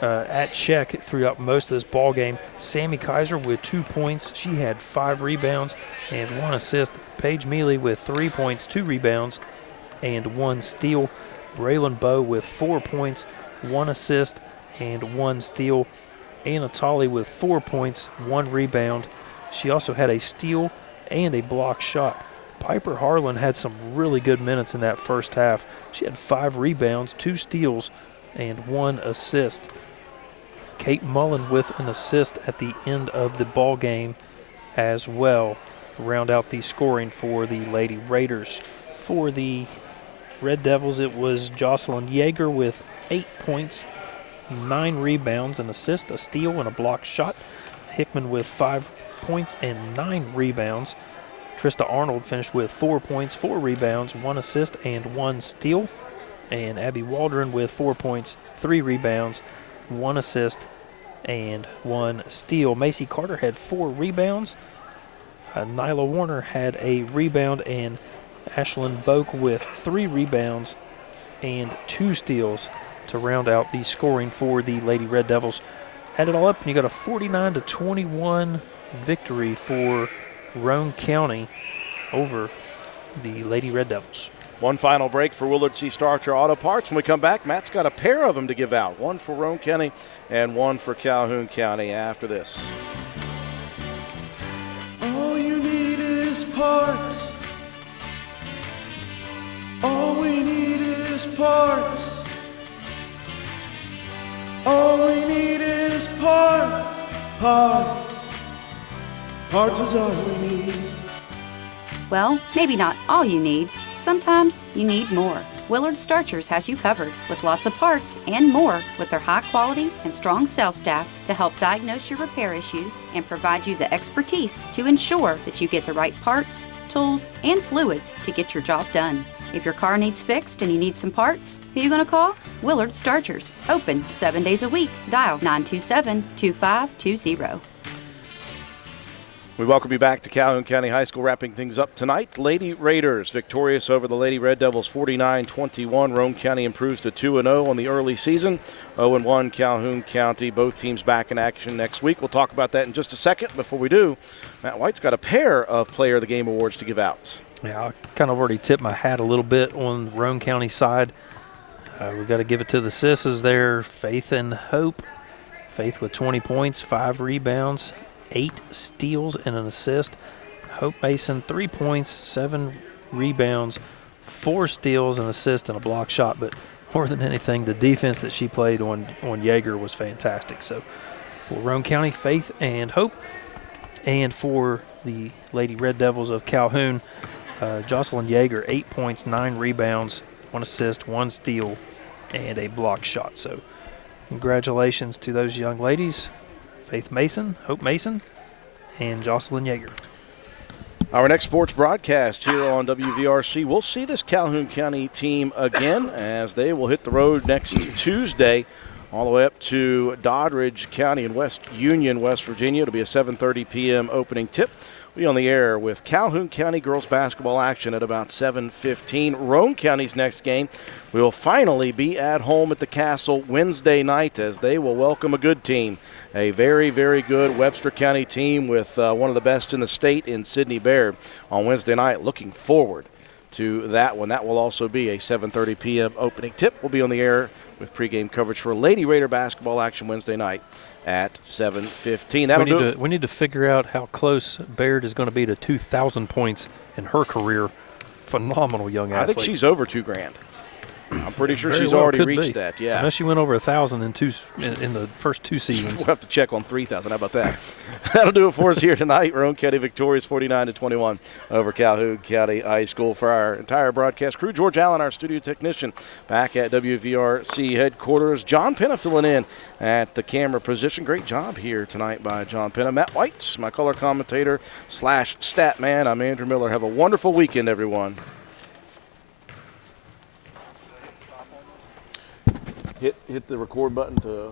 at check throughout most of this ball game. Sammy Kaiser with 2 points. She had 5 rebounds and 1 assist. Paige Mealy with 3 points, 2 rebounds, and 1 steal. Braylon Bowe with 4 points, 1 assist, and 1 steal. Anna Tolley with 4 points, 1 rebound. She also had a steal and a block shot. Piper Harlan had some really good minutes in that first half. She had 5 rebounds, 2 steals, and 1 assist. Kate Mullen with an assist at the end of the ball game as well. Round out the scoring for the Lady Raiders. For the Red Devils, it was Jocelyn Yeager with 8 points, 9 rebounds, an assist, a steal, and a block shot. Hickman with 5 points and 9 rebounds. Trista Arnold finished with 4 points, 4 rebounds, 1 assist, and 1 steal. And Abby Waldron with 4 points, 3 rebounds, 1 assist, and 1 steal. Macy Carter had 4 rebounds. Nyla Warner had a rebound, and Ashlyn Boak with 3 rebounds and 2 steals to round out the scoring for the Lady Red Devils. Add it all up, and you got a 49-21 victory for Roane County over the Lady Red Devils. One final break for Willard C. Starcher Auto Parts. When we come back, Matt's got a pair of them to give out, one for Roane County and one for Calhoun County after this. All you need is parts. All we need is parts. All we need is parts. Parts. Parts is all we need. Well, maybe not all you need. Sometimes you need more. Willard Starchers has you covered with lots of parts and more with their high quality and strong sales staff to help diagnose your repair issues and provide you the expertise to ensure that you get the right parts, tools, and fluids to get your job done. If your car needs fixed and you need some parts, who are you going to call? Willard Starchers. Open 7 days a week. Dial 927-2520. We welcome you back to Calhoun County High School, wrapping things up tonight. Lady Raiders victorious over the Lady Red Devils 49-21. Roane County improves to 2-0 on the early season. 0-1 Calhoun County. Both teams back in action next week. We'll talk about that in just a second. Before we do, Matt White's got a pair of Player of the Game awards to give out. Yeah, I kind of already tipped my hat a little bit on Roane County side. We've got to give it to the Sisses there. Faith and Hope. Faith with 20 points, 5 rebounds, 8 steals and an assist. Hope Mason, 3 points, 7 rebounds, 4 steals, an assist, and a block shot. But more than anything, the defense that she played on Yeager was fantastic. So for Roane County, Faith and Hope. And for the Lady Red Devils of Calhoun, Jocelyn Yeager, 8 points, 9 rebounds, 1 assist, 1 steal, and a block shot. So congratulations to those young ladies. Faith Mason, Hope Mason, and Jocelyn Yeager. Our next sports broadcast here on WVRC, we'll see this Calhoun County team again as they will hit the road next Tuesday all the way up to Doddridge County in West Union, West Virginia. It'll be a 7:30 p.m. opening tip. Be on the air with Calhoun County girls basketball action at about 7:15. Roane County's next game will finally be at home at the Castle Wednesday night as they will welcome a good team. A very, very good Webster County team with one of the best in the state in Sydney Baird on Wednesday night. Looking forward to that one. That will also be a 7:30 p.m. opening tip. We'll be on the air with pregame coverage for Lady Raider basketball action Wednesday night at 7:15. We need to figure out how close Baird is going to be to 2,000 points in her career. Phenomenal young athlete. I think she's over $2,000. I'm pretty sure she's already reached that. Yeah. Unless she went over 1,000 in the first 2 seasons. We'll have to check on 3,000. How about that? That'll do it for us here tonight. Roane County victorious 49-21 over Calhoun County High School. For our entire broadcast crew, George Allen, our studio technician, back at WVRC headquarters. John Penna filling in at the camera position. Great job here tonight by John Penna. Matt White, my color commentator / stat man. I'm Andrew Miller. Have a wonderful weekend, everyone. Hit the record button to